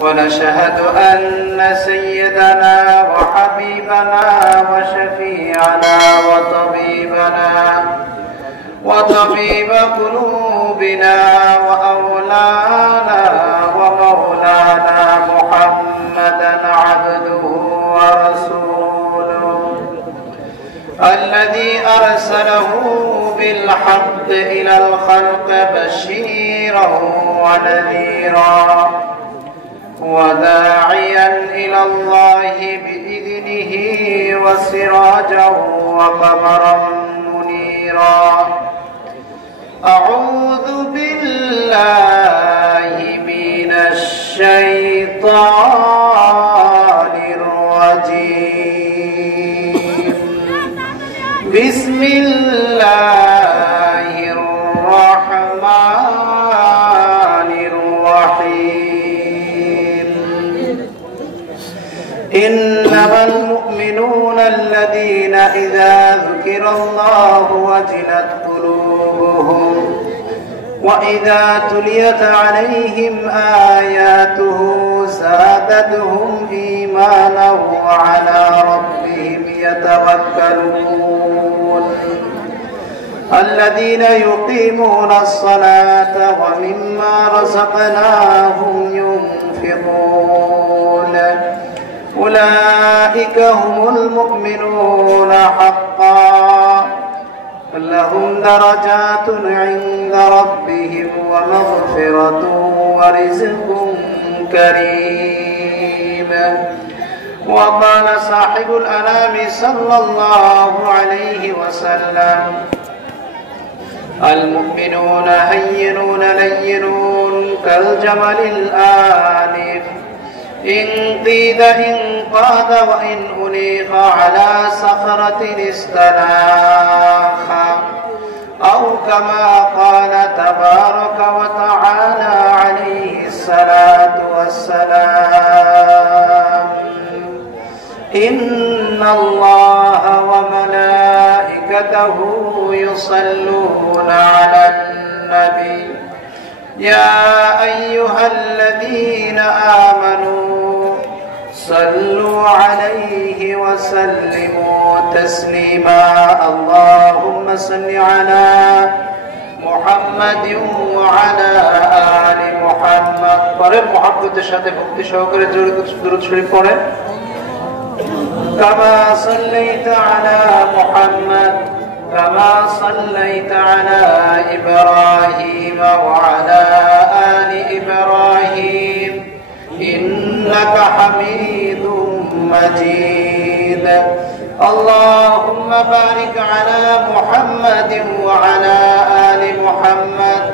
ونشهد أن سيدنا وحبيبنا وشفيعنا وطبيب قلوبنا ومولانا محمدا عبده ورسوله الذي أرسله بالحق إلى الخلق بشيرا ونذيرا وداعيا إلى الله بإذنه وسراجا وقمرا منيرا. أعوذ بالله من الشيطان الرجيم. بسم الله الرحمن الرحيم. إنما المؤمنون الذين إذا ذكر الله وجلت قلوبهم وإذا تليت عليهم آياته زادتهم إيمانا وعلى ربهم يتوكلون. الذين يقيمون الصلاة ومما رزقناهم ينفقون أولئك هم المؤمنون حقا لهم درجات عند ربهم ومغفرة ورزق كريم. وقال صاحب الأنام صلى الله عليه وسلم: المؤمنون هينون لينون كالجمل الآنف إن قيد انقاد وإن أنيخ على صخرة استلاخ أو كما قال تبارك وتعالى عليه الصلاة والسلام: إن الله وملائكته يصلون على النبي يا أيها الذين آمنوا صلوا عليه وسلموا تسليما. اللهم صل على محمد وعلى آل محمد. পরের মুহাব্বতের সাথে ভক্তি সহকারে দরুদ শরীফ পড়েন। كما صليت على محمد كما صليت على إبراهيم وعلى آل إبراهيم إنك حميد مجيد. اللهم بارك على محمد وعلى آل محمد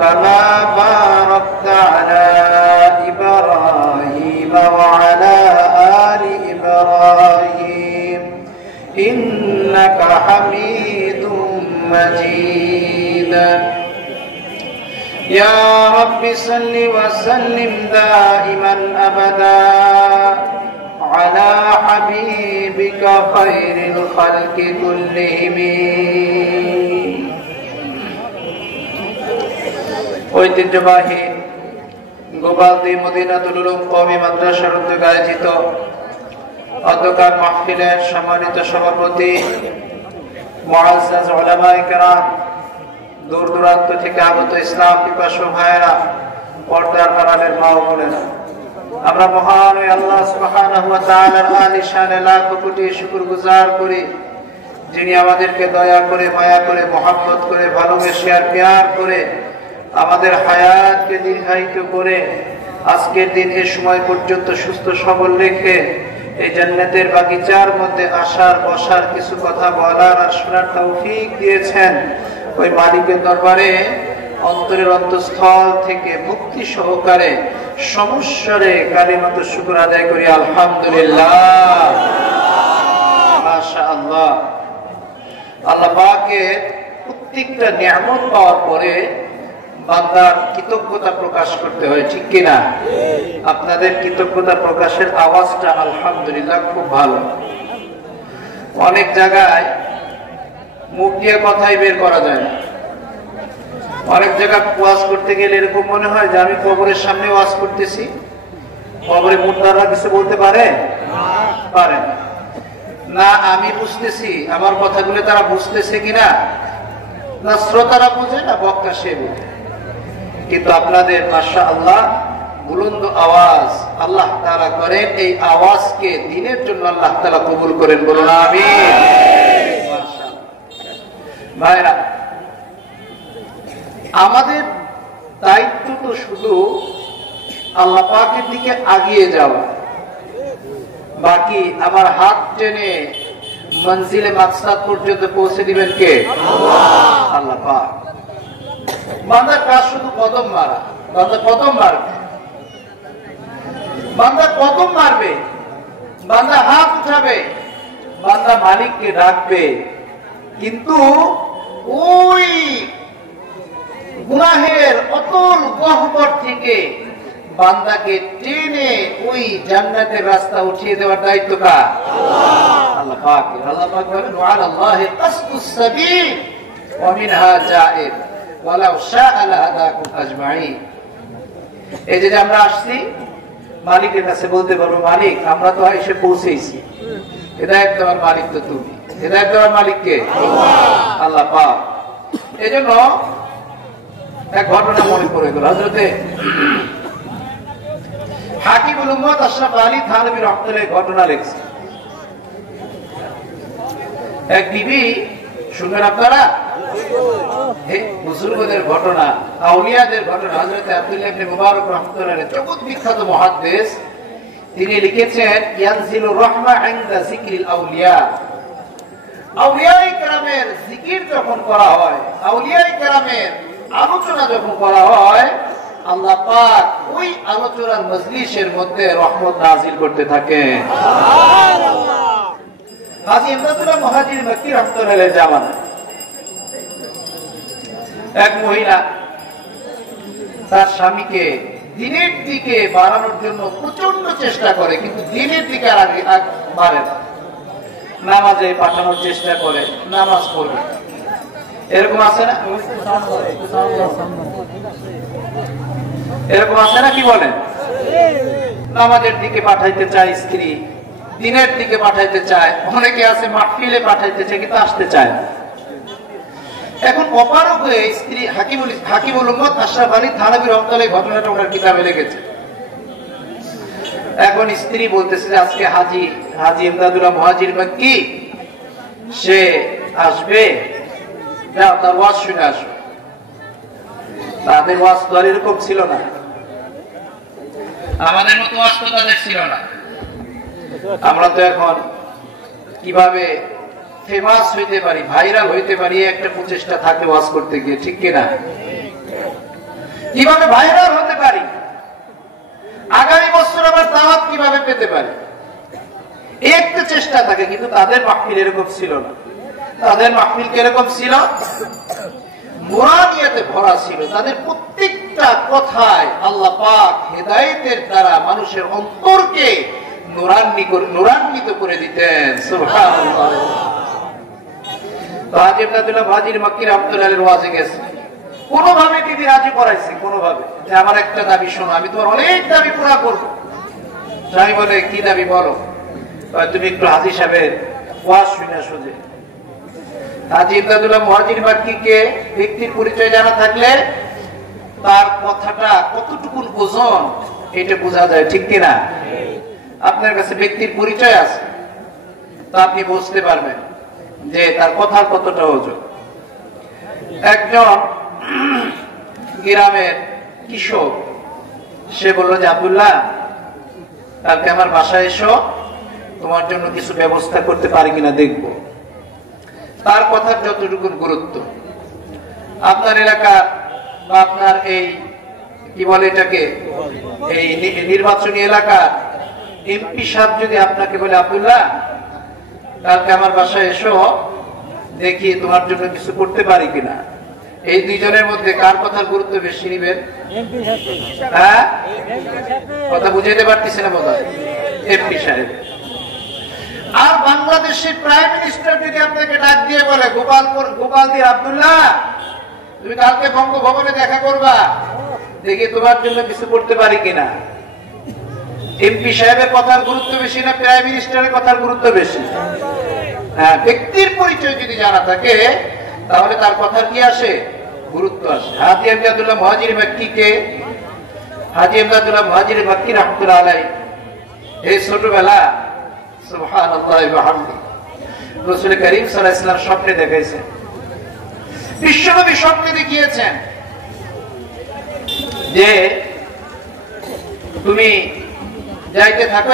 كما باركت على إبراهيم وعلى آل إبراهيم إنك حميد مجيد. يا رب صل وسلم دائما أبدا على حبيبك خير الخلق كلهم. ঐতিহ্যবাহী গোপালদি মদিনাতুল উলুম কওমি মাদ্রাসার উদ্যোগে আয়োজিত অধ্যকার মাহফিলের সম্মানিত সভাপতি মুআজ্জাজ উলামায়ে কেরাম, দূর দূরান্ত থেকে আগত ইসলাম পিপাসু ভাইয়েরা, পর্দার আড়ালের মা ও বোনেরা, আমরা মহান ওই আল্লাহ সুবহানাহু ওয়া তাআলার আলিশানে লাখ কোটি শুকরগুজার করি, যিনি আমাদেরকে দয়া করে, মায়া করে, মহব্বত করে, ভালোবেসে আর প্যার করে আমাদের হায়াতকে দীর্ঘায়িত করে আজকের দিন এই সময় পর্যন্ত সুস্থ সবল রেখে এই জান্নাতের বাগিচার মধ্যে আসার, বসার, কিছু কথা বলার আর শোনার তৌফিক দিয়েছেন। ওই মালিকের দরবারে অন্তরের অন্তঃস্থল থেকে ভক্তি সহকারে সমস্বরে কালিমাতুশ শুকর আদায় করি আলহামদুলিল্লাহ, মাশাআল্লাহ। আল্লাহ পাকের প্রত্যেকটা নিয়ামত পাওয়ার পরে বান্দার কৃতজ্ঞতা প্রকাশ করতে হয়, ঠিক কিনা? আপনাদের কৃতজ্ঞতা প্রকাশের আওয়াজটা আলহামদুলিল্লাহ খুব ভালো। অনেক জায়গায় মুখ দিয়ে কথাই বের করা যায় না, অনেক জায়গায় ওয়াজ করতে গেলে এরকম মনে হয় যে আমি কবরের সামনে ওয়াজ করতেছি। কবরে মুর্দারা কিছু বলতে পারে না, আমি বুঝতেছি আমার কথাগুলো তারা বুঝতেছে কিনা, না শ্রোতারা বোঝে না বক্তা সে বোঝে। কিন্তু আপনাদের মাশাআল্লাহ বুলন্দ আওয়াজ আল্লাহ তাআলা করেন, এই আওয়াজকে দ্বীনের জন্য আল্লাহ তাআলা কবুল করেন, বলুন আমিন। ভাইরা, আমাদের দায়িত্ব তো শুধু আল্লাহ পাকের দিকে আগিয়ে যাওয়া, বাকি আমার হাত টেনে মঞ্জিলে মাকসাদ পর্যন্ত পৌঁছে দিবেন কে? আল্লাহ পাক। বান্দার কাজ শুধু কদম মারা। বান্দা কদম মারবে, বান্দা কদম মারবে, বান্দা হাত উঠাবে, বান্দা মালিককে ডাকবে, কিন্তু ওই গুনাহের অতল গহ্বর থেকে বান্দাকে টেনে ওই জান্নাতের রাস্তা উঠিয়ে দেওয়ার দায়িত্ব কার? আল্লাহ পাকের। আল্লাহ পাক বলেন ওয়ালাল্লাহি কাসদুস সাবিল ওয়া মিনহা জায়ের ওয়ালাউ শাআ লাহাদাকুম আজমাইন। এই যে আমরা আসছি মালিকের কাছে বলতে পারবো, মালিক আমরা তো এসে পৌঁছেছি, হেদায়েত দেওয়ার মালিক তো তুমি। হেদায়েত দেওয়ার মালিক কে? আল্লাহ পাক। এজন্য এক ঘটনা মনে পড়ে গেল। হযরতে হাকিমুল উম্মত আশরাফ আলী থানভী রাহমাতুল্লাহ ঘটনা লিখছেন। এক বিবি, শুনবেন আপনারা, বুজুর্গদের ঘটনা, আউলিয়াদের ঘটনা। হযরত আব্দুল্লাহ ইবনে মুবারক রাহমাতুল্লাহ আলাইহি জগৎ বিখ্যাত মুহাদ্দিস, তিনি লিখেছেন ইয়ানজিলুর রাহমা ইনদা যিকরিল আউলিয়া। আউলিয়ায়ে কেরামের জিকির যখন করা হয়, আউলিয়ায়ে কেরামের আলোচনা যখন করা হয়, আল্লাহ পাক ওই আলোচনার মজলিসের মধ্যে রহমত নাযিল করতে থাকেন। সুবহানাল্লাহ। হাজী ইমদাদুল্লাহ মুহাজির মক্কি রাহমাতুল্লাহ আলাইহি জামানা এক মহিলা তার স্বামীকে দিনের দিকে বাড়ানোর জন্য প্রচন্ড চেষ্টা করে, কিন্তু দিনের দিকে আর বাড়ে না। নামাজে পাঠানোর চেষ্টা করে, নামাজ পড়বে, এরকম আছে না? এরকম আছে না? কি বলেন? নামাজের দিকে পাঠাইতে চায় স্ত্রী, দিনের দিকে পাঠাইতে চায়, অনেকে আছে মাহফিলে পাঠাইতে চায় কিন্তু আসতে চায় না। এখন অপারগ হয়ে স্ত্রী হাকিমুল উম্মত আশরাফ আলী থানভী রাহমাতুল্লাহ ঘটনাটা ওনার কিতাবে লিখেছে। এখন স্ত্রী বলতেছে যে আজকে হাজী ইমদাদুল্লাহ মুহাজির মক্কি সে আসবে, যাও তার ওয়াজ শুনে আসো। তাদের ওয়াজ তো আর এরকম ছিল না, আমাদের মতো ওয়াজ তো তাদের ছিল না। আমরা তো এখন কিভাবে ফেমাস হইতে পারি, ভাইরাল হইতে পারি, একটা প্রচেষ্টা থাকে ওয়াজ করতে গিয়ে, ঠিক কিনা? কিভাবে ভাইরাল হতে পারি, আগামী বছর আবার দাওয়াত কিভাবে পেতে পারি, একটা চেষ্টা থাকে। কিন্তু তাদের মাহফিল এরকম ছিল না। তাদের মাহফিল কিরকম ছিল? নুরানিয়াতে ভরা ছিল। তাদের প্রত্যেকটা কথায় আল্লাহ পাক হেদায়েতের দ্বারা মানুষের অন্তরকে নুরান্বিত করে দিতেন। সুবহানাল্লাহ। হাজী ইমদাদুল্লাহ মুহাজির মক্কি রাহমাতুল্লাহ আলাইহির ওয়াজে গেছে, কোনোভাবে তিনি রাজি করাইছে, কোনোভাবে, যে আমার একটা দাবি শোনো, আমি তোমার অনেক দাবি পুরা করব। স্বামী বলে কি দাবি বলো? তুমি একটু হাজী সাহেবের ওয়াজ শুনে আসো। যে হাজী ইমদাদুল্লাহ মুহাজির মক্কিকে ব্যক্তির পরিচয় জানা থাকলে তার কথাটা কতটুকু ওজন এটা বোঝা যায়, ঠিক কিনা? আপনার কাছে ব্যক্তির পরিচয় আছে, তা আপনি বুঝতে পারবেন যে তার কথার কতটা ওজন। একজন গ্রামের কৃষক, সে বলল যে আব্দুল্লাহ, কালকে আমার বাসায় এসো, তোমার জন্য কিছু ব্যবস্থা করতে পারি কিনা দেখব। তার কথার যতটুকু গুরুত্ব, আপনার এলাকা বা আপনার এই কি বলে এটাকে, এই নির্বাচনী এলাকা এমপি সাহেব যদি আপনাকে বলে আব্দুল্লাহ কালকে আমার বাসায় এসো, দেখি তোমার জন্য কিছু করতে পারি কিনা, এই দুইজনের মধ্যে কার কথার গুরুত্ব বেশি নিবেন? হ্যাঁ, কথা বুঝাইতে পারতেছি না বোধহয়? এমপি সাহেব। আর বাংলাদেশের প্রাইম মিনিস্টার যদি আপনাকে ডাক দিয়ে বলে গোপালপুর গোপালদির আব্দুল্লাহ তুমি কালকে বঙ্গভবনে দেখা করবা, দেখি তোমার জন্য কিছু করতে পারি কিনা। এমপি সাহেবের কথার গুরুত্ব বেশি না প্রাইম মিনিস্টারের কথার গুরুত্ব বেশি? হ্যাঁ, ব্যক্তির পরিচয় যদি জানা থাকে তাহলে তার কথার কি আসে? গুরুত্ব আসে। হাজী আমদাদুল্লাহ মুহাজির মাক্কিকে, হাজী আমদাদুল্লাহ মুহাজির মাক্কি রাহমাতুল্লাহ আলাইহি এই ছোটবেলা সুবহানাল্লাহি ওয়া বিহামদিহি রাসূল করিম সাল্লাল্লাহু আলাইহি ওয়াসাল্লাম স্বপ্নে দেখাইছেন, বিশ্বনবী স্বপ্নে দেখিয়েছেন যে তুমি যাইতে থাকো।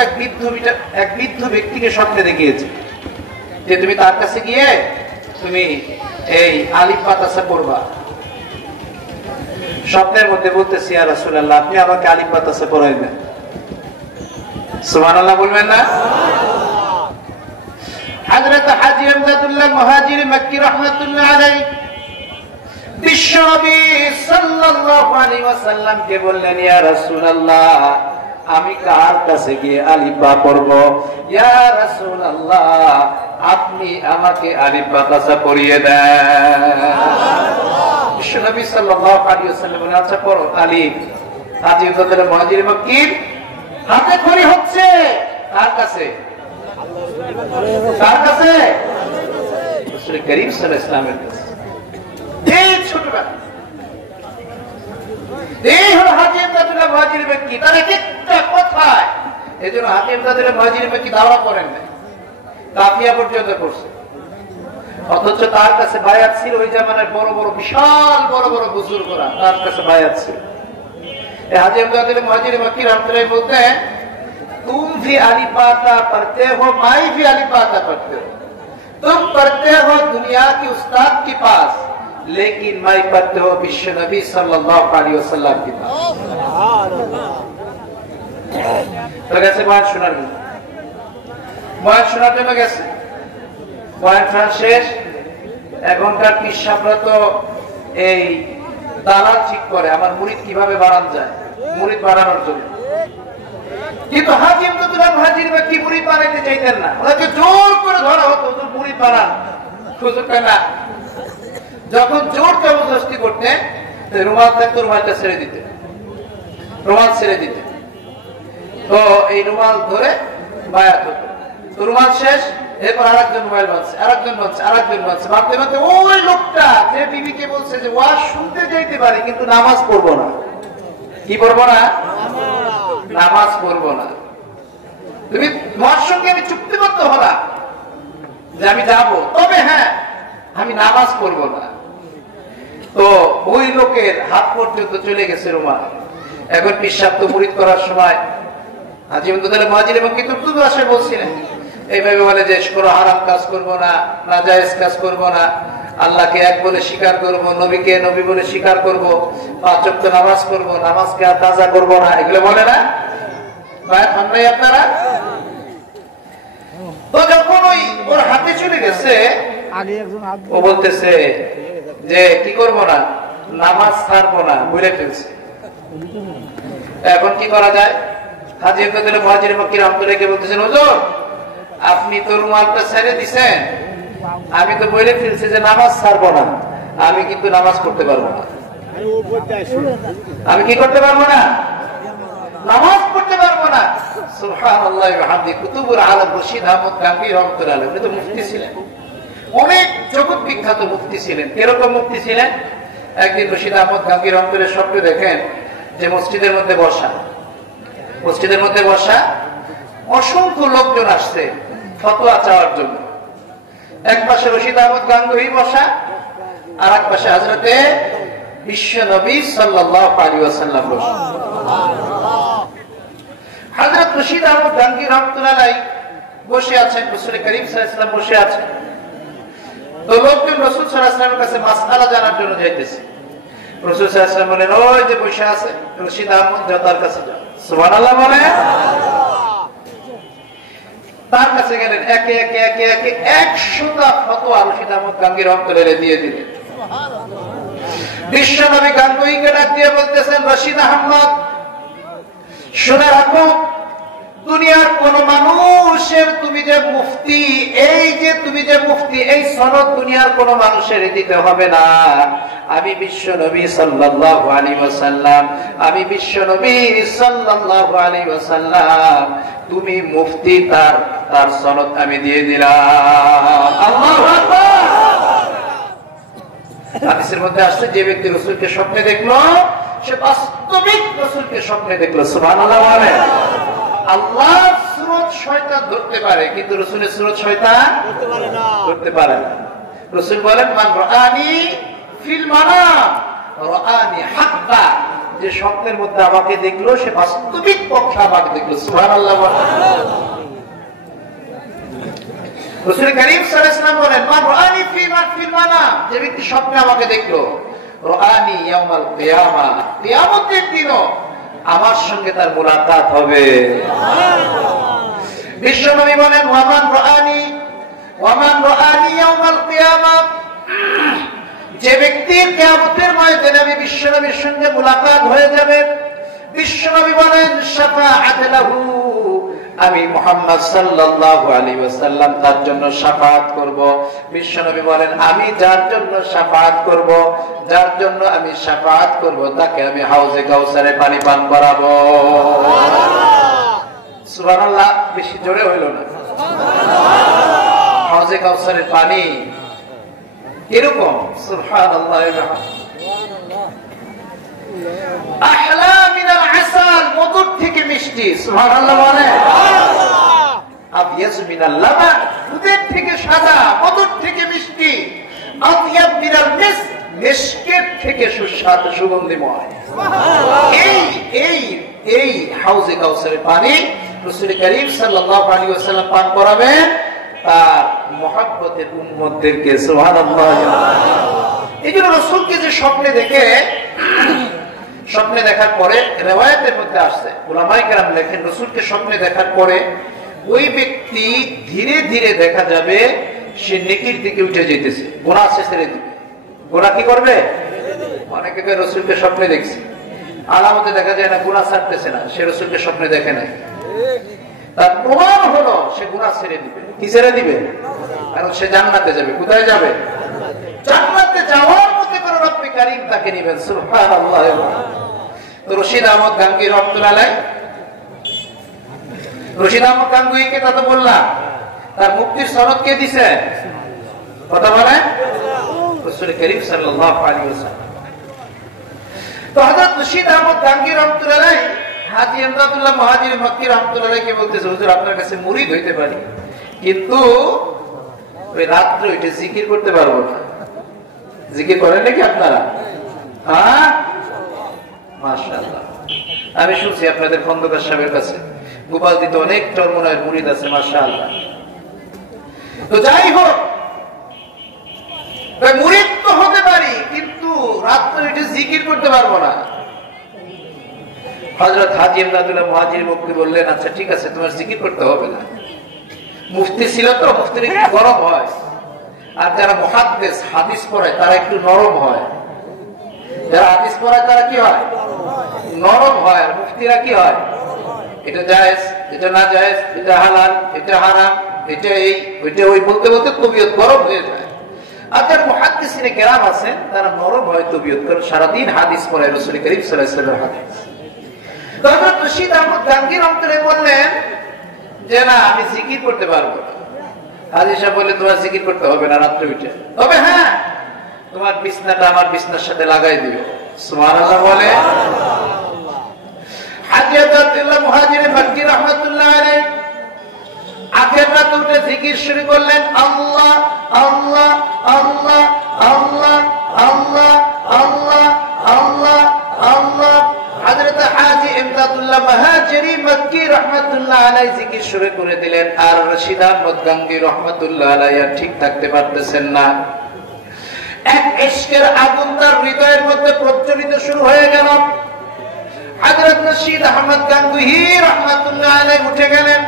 এক বৃদ্ধ ব্যক্তিকে স্বপ্নে দেখিয়েছে যে তুমি তার কাছে গিয়ে তুমি এই আলিফ বাতাসা পড়বা। স্বপ্নের মধ্যে বলতেছি, ইয়া রাসূলুল্লাহ আপনি আমাকে আলিফ বাতাসা পড়াইবেন। সুবহানাল্লাহ বলবেন না? হযরত হাজী আমদাদুল্লাহ মুহাজির মাক্কি রাহমাতুল্লাহ আলাইহি বিশ্বনবী সাল্লাল্লাহু আলাইহি ওয়াসাল্লামকে বললেন, ইয়া রাসূলুল্লাহ আমি কার কাছে গিয়ে আলিফ বা পড়ব? ইয়া রাসূলুল্লাহ আপনি আমাকে আলিফ বাতাসা পড়িয়ে দেন। বিশ্বনবী সাল্লাল্লাহু আলাইহি ওয়াসাল্লাম বলেন, আচ্ছা পড়ো আলিফ। হাজী আমদাদুল্লাহ মুহাজির মাক্কির হাতে খড়ি হচ্ছে কার কাছে? কার কাছে? রাসূল করিম সাল্লাল্লাহু আলাইহি ওয়াসাল্লামের কাছে। এই ছোটবেলা এই হলো হাজী আমদাদুল্লাহ মুহাজির মাক্কি। তার একটা কথায় এজন্য হাজী আমদাদুল্লাহ মুহাজির মাক্কি দাওয়া করেন না, কাফিয়া পর্যন্ত করছে। অথচ তার কাছে বায়াত ছিল ওই জামানার বড় বড় বিশাল বড় বড় বুজুর্গরা, তার কাছে বায়াত ছিল। এই হাজী আমদাদুল্লাহ মুহাজির মাক্কি রাহমাতুল্লাহ বলতেন, तुम भी अलिफ बाता पढ़ते हो, मैं भी अलिफ बाता पढ़ते हो, तुम पढ़ते हो दुनिया की उस्ताद के पास, लेकिन मैं पढ़ते हो विश्व नबी सल्लल्लाहु अलैहि वसल्लम के पास। तो कैसे बात सुना रही বায়াত শোনাতে গেছে, বায়াত শেষ। এখনকার পীর সাহেবরা তো এই দালাল ঠিক করে আমার মুরিদ কিভাবে বাড়ানো যায়, মুরিদ বাড়ানোর জন্য। কিন্তু হাজী আমদাদুল্লাহ মুহাজির মাক্কি মুরিদ বানাইতে চাইতেন না, ওনাকে জোর করে ধরা হতো তো মুরিদ বানান, সুযোগ না। যখন জোর জবরদস্তি করতেন রুমাল থাকতো, রুমালটা ছেড়ে দিতে, রুমাল ছেড়ে দিতে। তো এই রুমাল ধরে বায়াত হতো। তো রুমাল শেষ, এরপর আরেকজন মোবাইল বাজছে, আরেকজন বাজছে, আরেকজন বাজছে, ভাবতে ভাবতে ওই লোকটা যে বিবিকে বলছে যে ওয়াজ শুনতে যাইতে পারি কিন্তু নামাজ পড়বো না, কি পড়বো না? নামাজ পড়বো না। তুমি তোমার সঙ্গে আমি চুক্তিবদ্ধ হলাম যে আমি যাবো, তবে হ্যাঁ আমি নামাজ পড়বো না। তো ওই লোকের হাত পর্যন্ত চলে গেছে রুমাল। এখন পীর সাহেব তো মুরিদ করার সময় হাজী আমদাদুল্লাহ মুহাজির মাক্কি তো ভাষায় বলছিলেন, এইভাবে বলে যে কোনো হারাম কাজ করবো না, নাজায়েজ কাজ করবো না, আল্লাহকে এক বলে স্বীকার করবো, নবীকে নবী বলে স্বীকার করবো, 5 ওয়াক্ত নামাজ করবো, নামাজকে আর কাজা করবো না, এগুলো বলে না? বায়াত হন নাই আপনারা? তো যখন ওই ওর হাতে চলে গেছে, ও বলতেছে যে কি করবো না, নামাজ ছাড়বো না, বলে ফেলছে। এখন কি করা যায়? হাজী আমদাদুল্লাহ মুহাজির মাক্কি রাহমাতুল্লাহকে বলতেছেন, হুজুর আপনি তো রুমালটা ছেড়ে দিছেন, আমি তো বলে ফেলছি যে নামাজ ছাড়বো না, আমি কিন্তু নামাজ পড়তে পারবো না। আমি কি করতে পারবো না? নামাজ পড়তে পারবো না। সুবহানাল্লাহ ওয়া বিহামদিহি। কুতুবুল আলম রশিদ আহমদ গাঙ্গী রাহমাতুল্লাহ আলাইহি, উনি তো মুফতি ছিলেন, অনেক জগৎ বিখ্যাত মুফতি ছিলেন। কিরকম মুফতি ছিলেন? একদিন রশিদ আহমদ গাঙ্গী রাহমাতুল্লাহ স্বপ্নে দেখেন যে মসজিদের মধ্যে বসা, মসজিদের মধ্যে বসা অসংখ্য লোকজন আসছে ফতোয়া চাওয়ার জন্য। এক পাশে রশিদ আহমদ গাঙ্গুহি বসা, আর এক পাশে হযরতে বিশ্ব নবী সাল্লাল্লাহু আলাইহি ওয়াসাল্লাম বসা। হযরত রশিদ আহমদ গাঙ্গুহি রাহমাতুল্লাহ আলাইহি বসে আছেন, রাসূল করিম সাল্লাল্লাহু আলাইহি ওয়াসাল্লাম বসে আছেন। তো লোকজন রাসূল সাল্লাল্লাহু আলাইহি ওয়াসাল্লামের কাছে মাসআলা জানার জন্য যাইতেছে। রাসূল সাল্লাল্লাহু আলাইহি ওয়াসাল্লাম বলেন, ওই যে বসে আছে রশিদ আহমদ, যাও তার কাছে যাও। সুবহানাল্লাহ বলে তার কাছে গেলেন, একে একে একে একে 100টা ফতোয়া রশিদ আহমদ গাঙ্গুহি রাহমাতুল্লাহ আলাইহি দিয়ে দিলেন। বিশ্ব নবী গাঙ্গুহিকে ডাক দিয়ে বলতেছেন, রশিদ আহমদ শুনে রাখো, দুনিয়ার কোন মানুষের তুমি যে মুফতি, এই সনদ দুনিয়ার কোন মানুষের দিতে হবে না। আমি বিশ্ব নবী সাল্লাল্লাহু আলাইহি ওয়াসাল্লাম, তুমি মুফতি, তার সনদ আমি দিয়ে দিলাম। আল্লাহু আকবার। হাদিসের মধ্যে আসছে, যে ব্যক্তি রাসূলকে স্বপ্নে দেখলো সে বাস্তবিক রাসূলকে স্বপ্নে দেখলো। সুবহানাল্লাহ বলেন। আল্লাহর সুরত শয়তান ধরতে পারে, কিন্তু রাসূলের সুরত শয়তান ধরতে পারে না। রাসূল বলেন, মান রাআনি ফিল মানাম রাআনি হাক্কা, যে স্বপ্নের মধ্যে আমাকে দেখলো সে বাস্তবিক পক্ষে আমাকে দেখলো। সুবহানাল্লাহ বলেন। রাসূল কারীম সাল্লাল্লাহু আলাইহি ওয়াসাল্লাম বলেন, মান রাআনি ফিল মানাম, যে ব্যক্তি স্বপ্নে আমাকে দেখলো, রাআনি ইয়াউমাল কিয়ামা, কিয়ামতের দিনও আমার সঙ্গে তার মুলাকাত হবে। বিশ্বনবী বলেন, ওয়ামান রাআনি ইয়াউমাল কিয়ামা, যে ব্যক্তির কিয়ামতের ময়দানে আমি বিশ্বনবীর সঙ্গে মুলাকাত হয়ে যাবে, বিশ্বনবী বলেন, শাফাআত লাহু, আমি মুহাম্মদ সাল্লাল্লাহু আলাইহি ওয়াসাল্লাম তার জন্য শাফাআত করব। বিশ্বনবী বলেন, আমি যার জন্য শাফাআত করব তাকে আমি হাউজে কাউসারে পানি পান করাবো। সুবহানাল্লাহ। বেশি জোরে হইল না? হাউজে কাউসারের পানি এরকম, সুবহানাল্লাহ, আহলা মিনাল আসাল, মধুর থেকে মিষ্টি। সুবহানাল্লাহ বলেন। আবয়াজ মিনাল লাবান, দুধের থেকে সাদা, মধুর থেকে মিষ্টি। আতিয়াব মিনাল মিস্ক, মিস্কের থেকে সুস্বাদু সুগন্ধিময়। এই হাউজে কাউসারের পানি রাসূল করিম সাল্লাল্লাহু আলাইহি ওয়াসাল্লাম পান করাবেন তার মুহাব্বতের উম্মতদেরকে। সুবহানাল্লাহ। এইজন্য রাসূলকে যে স্বপ্নে দেখার পরে, রিওয়ায়াতের মধ্যে আসছে, উলামায়ে কেরাম লেখেন, রাসূলকে স্বপ্নে দেখার পরে ওই ব্যক্তি ধীরে ধীরে দেখা যাবে সে নেকির দিকে উঠে যেতেছে, গুনাহ ছেড়ে দিবে। গুনাহ কি করবে? অনেকে রাসূলকে স্বপ্নে দেখছে, আলামতে দেখা যায় না গুনাহ ছাড়তেছে না, সে রাসূলকে স্বপ্নে দেখে নাই। তার প্রমাণ হলো সে গুনাহ ছেড়ে দিবে। কি ছেড়ে দিবে? কারণ সে জান্নাতে যাবে। কোথায় যাবে? জান্নাতে যাওয়ার মতো করে রব্বে কারীম তাকে নেবেন। সুবহানাল্লাহ। তো রশিদ আহমদ গাঙ্গুহি রাহমাতুল্লাহ আলাইহি, রশিদ আহমদ গাঙ্গুহিকে তা তো বললাম, তার মুক্তির সনদ কে দিছে? কথা বলেন। রাসূল করিম সাল্লাল্লাহু আলাইহি ওয়াসাল্লাম। তো হযরত রশিদ আহমদ গাঙ্গুহি রাহমাতুল্লাহ আলাইহি হাজী ইমদাদুল্লাহ মুহাজির মক্কি রাহমাতুল্লাহ আলাইহি কে বলতেছে, হুজুর আপনার কাছে মুরিদ হইতে পারি, কিন্তু ওই রাত্রে ওইটা জিকির করতে পারবো না। জিকির করেন নাকি আপনারা? হ্যাঁ, মাশাআল্লাহ। আমি শুনছি আপনাদের খন্দকার সাহেবের কাছে গোপালদিতে অনেক চরমনায়ের মুরিদ আছে, মাশাআল্লাহ। তো যাই হোক, মুরিদ তো হতে পারি, কিন্তু রাত্রে ওইটা জিকির করতে পারবো না। হযরত হাজী ইমদাদুল্লাহ মুহাজির মক্কি বললেন, আচ্ছা ঠিক আছে, তোমার জিকির করতে হবে না। মুফতি ছিল তো, মুফতির একটু গরম হয়, আর যারা মুহাদ্দিস হাদিস পড়ায় তারা একটু নরম হয়। যারা হাদিস পড়ায় তারা কি হয়? নরম হয়। আর মুফতিরা কি হয়? এটা জায়েজ, এটা না জায়েজ, এটা হালাল, এটা হারাম, এটা এই, ওইটা ওই বলতে বলতে তবিয়ত গরম হয়ে যায়। আর যারা মুহাদ্দিসিনে কেরাম আছেন তারা নরম হয় তবিয়ত, কারণ সারাদিন হাদিস পড়ায় রাসূল করিম সাল্লাল্লাহু আলাইহি ওয়াসাল্লামের হাদিস। তো হযরত রশিদ আহমদ গাঙ্গুহি রাহমাতুল্লাহ বললেন যে না, আমি জিকির করতে পারবো না। হাজী সাহেব বললেন, তোমার জিকির করতে হবে না রাত্রে উঠে, তবে হ্যাঁ, তোমার বিছনাটা আমার বিছনার সাথে লাগাই দিও। সুবহানাল্লাহ বলে। হাজী ইমদাদুল্লাহ মুহাজির মক্কি রাহমাতুল্লাহ আলাইহি আগের রাতে উঠে জিকির শুরু করলেন, আল্লাহ আল্লাহ আল্লাহ আল্লাহ আল্লাহ আল্লাহ আল্লাহ আল্লাহ। হযরত হাজী ইমদাদুল্লাহ মুহাজির মক্কি রাহমাতুল্লাহ আলাইহি জিকির শুরু করে দিলেন। আর রশিদ আহমদ গাঙ্গুহি রাহমাতুল্লাহ আলাইহি ঠিক থাকতে পারতেছেন না। এক ইশকের আগুন তার হৃদয়ের মধ্যে প্রজ্বলিত শুরু হয়ে গেল। হযরত রশিদ আহমদ গাঙ্গুহি রাহমাতুল্লাহ আলাইহি উঠে গেলেন,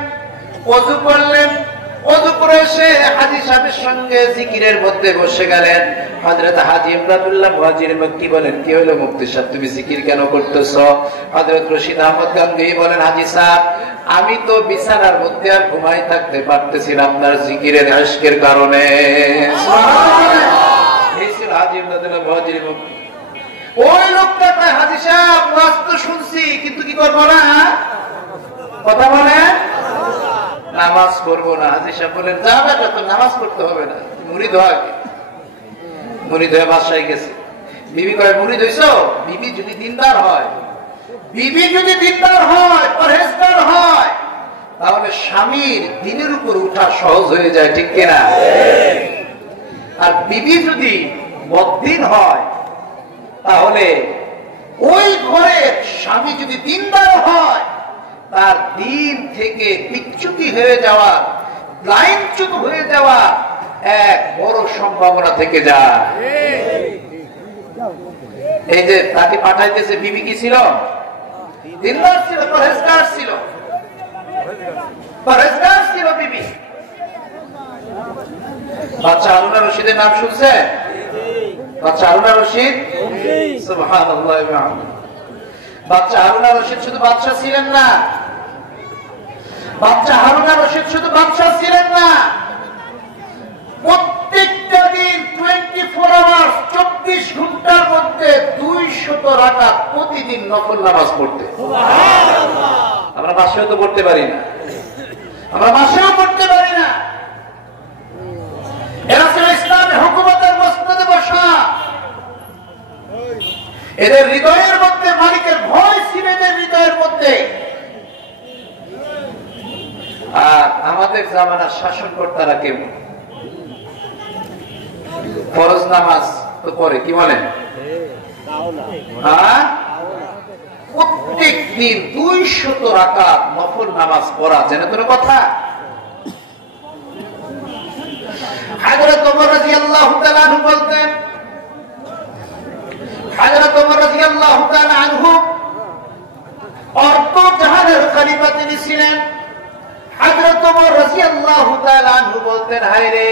ওযু করলেন, ওযু করে এসে হাজী সাহেবের সঙ্গে জিকিরের মধ্যে বসে গেলেন। হযরত হাজী ইমদাদুল্লাহ মুহাজির মক্কি বলেন, কি হলো মুফতি সাহেব, তুমি জিকির কেন করতেছো? হযরত রশিদ আহমদ গাঙ্গুহি বলেন, হাজী সাহেব, আমি তো বিছানার মধ্যে আর ঘুমাই থাকতে পারতেছি না আপনার জিকিরের আশকের কারণে। সুবহানাল্লাহ। এই ছিল হাজী ইমদাদুল্লাহ মুহাজির মক্কি। ওই লোকটা কয়, হাজী সাহেব ওয়াজ তো শুনছি, কিন্তু কি করবো না? কথা বলে নামাজ পড়বো না। হাজী সাহেব বলেন, যা বেটা, তো নামাজ পড়তে হবে না, মুরিদ হওয়া। মুরিদ হয়ে বাসায় গেছে। বিবি কয়, মুরিদ হইছো? বিবি যদি দিনদার হয়, বিবি যদি দিনদার হয়, পরহেজগার হয়, তাহলে স্বামীর দিনের উপর উঠা সহজ হয়ে যায়, ঠিক কিনা? আর বিবি যদি বদ্দিন হয়, তাহলে ওই ঘরের স্বামী যদি দিনদার হয়, তার দিন থেকে বিচ্যুতি হয়ে যাওয়া, লাইনচ্যুত হয়ে যাওয়া এক বড় সম্ভাবনা থেকে যায়। এই যে তাকে পাঠাইতেছে, বিবি কি ছিল? দিনদার ছিল, পরহেজগার ছিল, পরহেজগার ছিল বিবি। বাচ্চা হারুন রশিদের নাম শুনছে? বাচ্চা হারুন রশিদ, সুবহানাল্লাহ। বাচ্চা হারুন রশিদ শুধু বাদশা ছিলেন না, বাচ্চা হারুন রশিদ শুধু বাদশা ছিলেন না, প্রত্যেকটা দিন 24 আওয়ার্স 24 ঘন্টার মধ্যে 200 রাকাত প্রতিদিন নফল নামাজ পড়তে। আমরা মাসেও তো পড়তে পারি না, আমরা মাসেও পড়তে পারি না। এরা ছিল ইসলামী হুকুমতের মসনদে বসা। এদের হৃদয়ের মধ্যে মালিকের ভয় ছিল, এদের হৃদয়ের মধ্যে। আর আমাদের জামানার শাসনকর্তারা কেমন? ফরজ নামাজ তো পড়ে, কি বলেন? প্রত্যেক দিন 200 রাকাত নফল নামাজ পড়া যেন কোনো কথা? হযরত ওমর রাদিয়াল্লাহু তাআলা আনহু বলতেন, হযরত ওমর রাদিয়াল্লাহু তাআলা আনহু অর্ধ জাহানের খলিফা তিনি ছিলেন। হযরত ওমর রাদিয়াল্লাহু তাআলা আনহু বলতেন, হায় রে,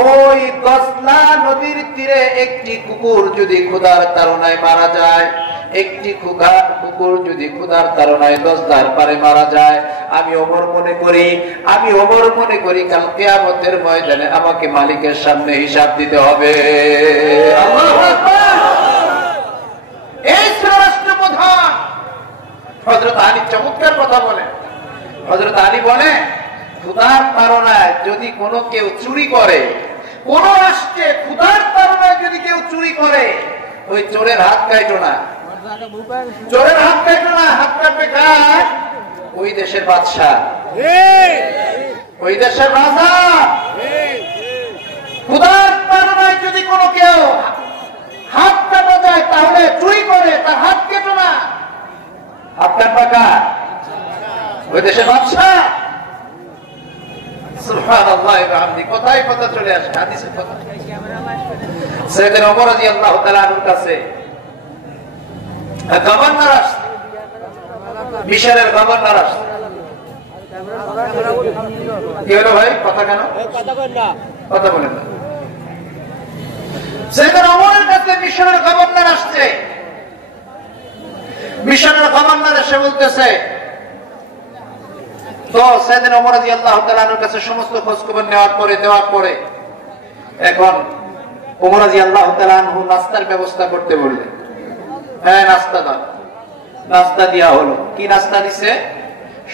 ওই দজলা নদীর তীরে একটি কুকুর যদি ক্ষুধার তাড়নায় মারা যায়, একটি কুকুর যদি ক্ষুধার তাড়নায় দজলার পারে মারা যায়, আমি ওমর মনে করি কাল কিয়ামতের ময়দানে আমাকে মালিকের সামনে হিসাব দিতে হবে। আল্লাহু আকবার। এই ছিল রাষ্ট্রপ্রধান। হযরত আলী চমৎকার কথা বলেন। হযরত আলী বলে, ক্ষুধার তাড়নায় যদি কোনো কেউ চুরি করে, কোন রাষ্ট্রে ক্ষুধার তাড়নায় যদি কেউ চুরি করে, ওই চোরের হাত কাটো না, চোরের হাত কাটো না, হাত কাটবে কার? ওই দেশের বাদশা, ওই দেশের রাজা। ক্ষুধার তাড়নায় যদি কোনো কেউ হাত কাটা যায়, তাহলে চুরি করে তার হাত কেটো না, হাত কাটবে কার? ওই দেশের বাদশা। সুবহানাল্লাহ। কোথায় কথা চলে আসে, হাদিসের কথা। সাইয়েদনা ওমর রাদিয়াল্লাহু তাআলা আনহুর কাছে গভর্নর আসছে, মিশরের গভর্নর আসছে। কি হলো ভাই, কথা কেন? কথা বলেন না। সাইয়েদনা ওমরের কাছে মিশরের গভর্নর আসছে। মিশরের গভর্নর এসে বলতেছে, তো সাইয়েদনা ওমর রাদিয়াল্লাহু তাআলা আনহুর কাছে সমস্ত খোঁজ খবর নেওয়ার পরে এখন ওমর রাদিয়াল্লাহু তাআলা আনহু নাস্তার ব্যবস্থা করতে বললেন। হ্যাঁ, নাস্তা দাও। নাস্তা দেয়া হলো। কি নাস্তা দিছে?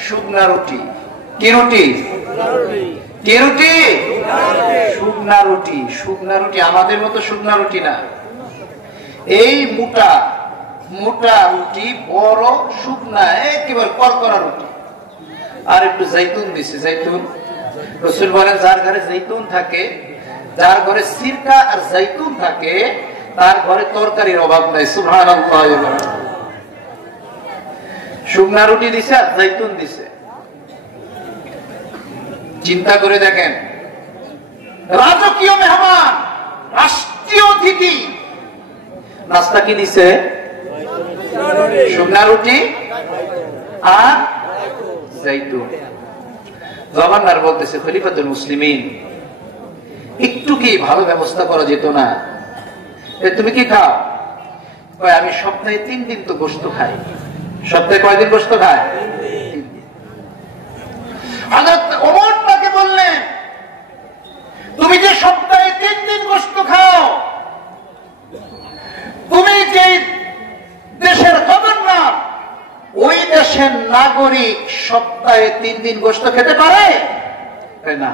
শুকনা রুটি। কি রুটি? কি রুটি? শুকনা রুটি। শুকনা রুটি আমাদের মতো শুকনা রুটি না, এই মোটা মোটা রুটি, বড় শুকনা একেবারে করকরা রুটি। আর একটু জৈতুন দিছে। জৈতুন, রাসূল বলেন, যার ঘরে জৈতুন থাকে, যার ঘরে সিরকা আর জৈতুন থাকে, তার ঘরে তরকারির অভাব নাই। সুবহানাল্লাহ। শুকনা রুটি দিছে আর জৈতুন দিছে। চিন্তা করে দেখেন, রাজকীয় মেহমান, রাষ্ট্রীয় অতিথি, নাস্তা কি দিছে? শুকনা রুটি আর জৈতুন। গভর্নর বলতেছে, খলিফাতুল মুসলিমিন, একটু কি ভালো ব্যবস্থা করা যেত না? তুমি কি খাও? আমি সপ্তাহে 3 দিন তো গোশত খাই। সপ্তাহে কয়দিন গোশত খায়? হযরত ওমর তাকে বললেন, তুমি যে সপ্তাহে 3 দিন গোশত খাও, তুমি যে দেশের গভর্নর, ওই দেশের নাগরিক সপ্তাহে 3 দিন গোশত খেতে পারে না।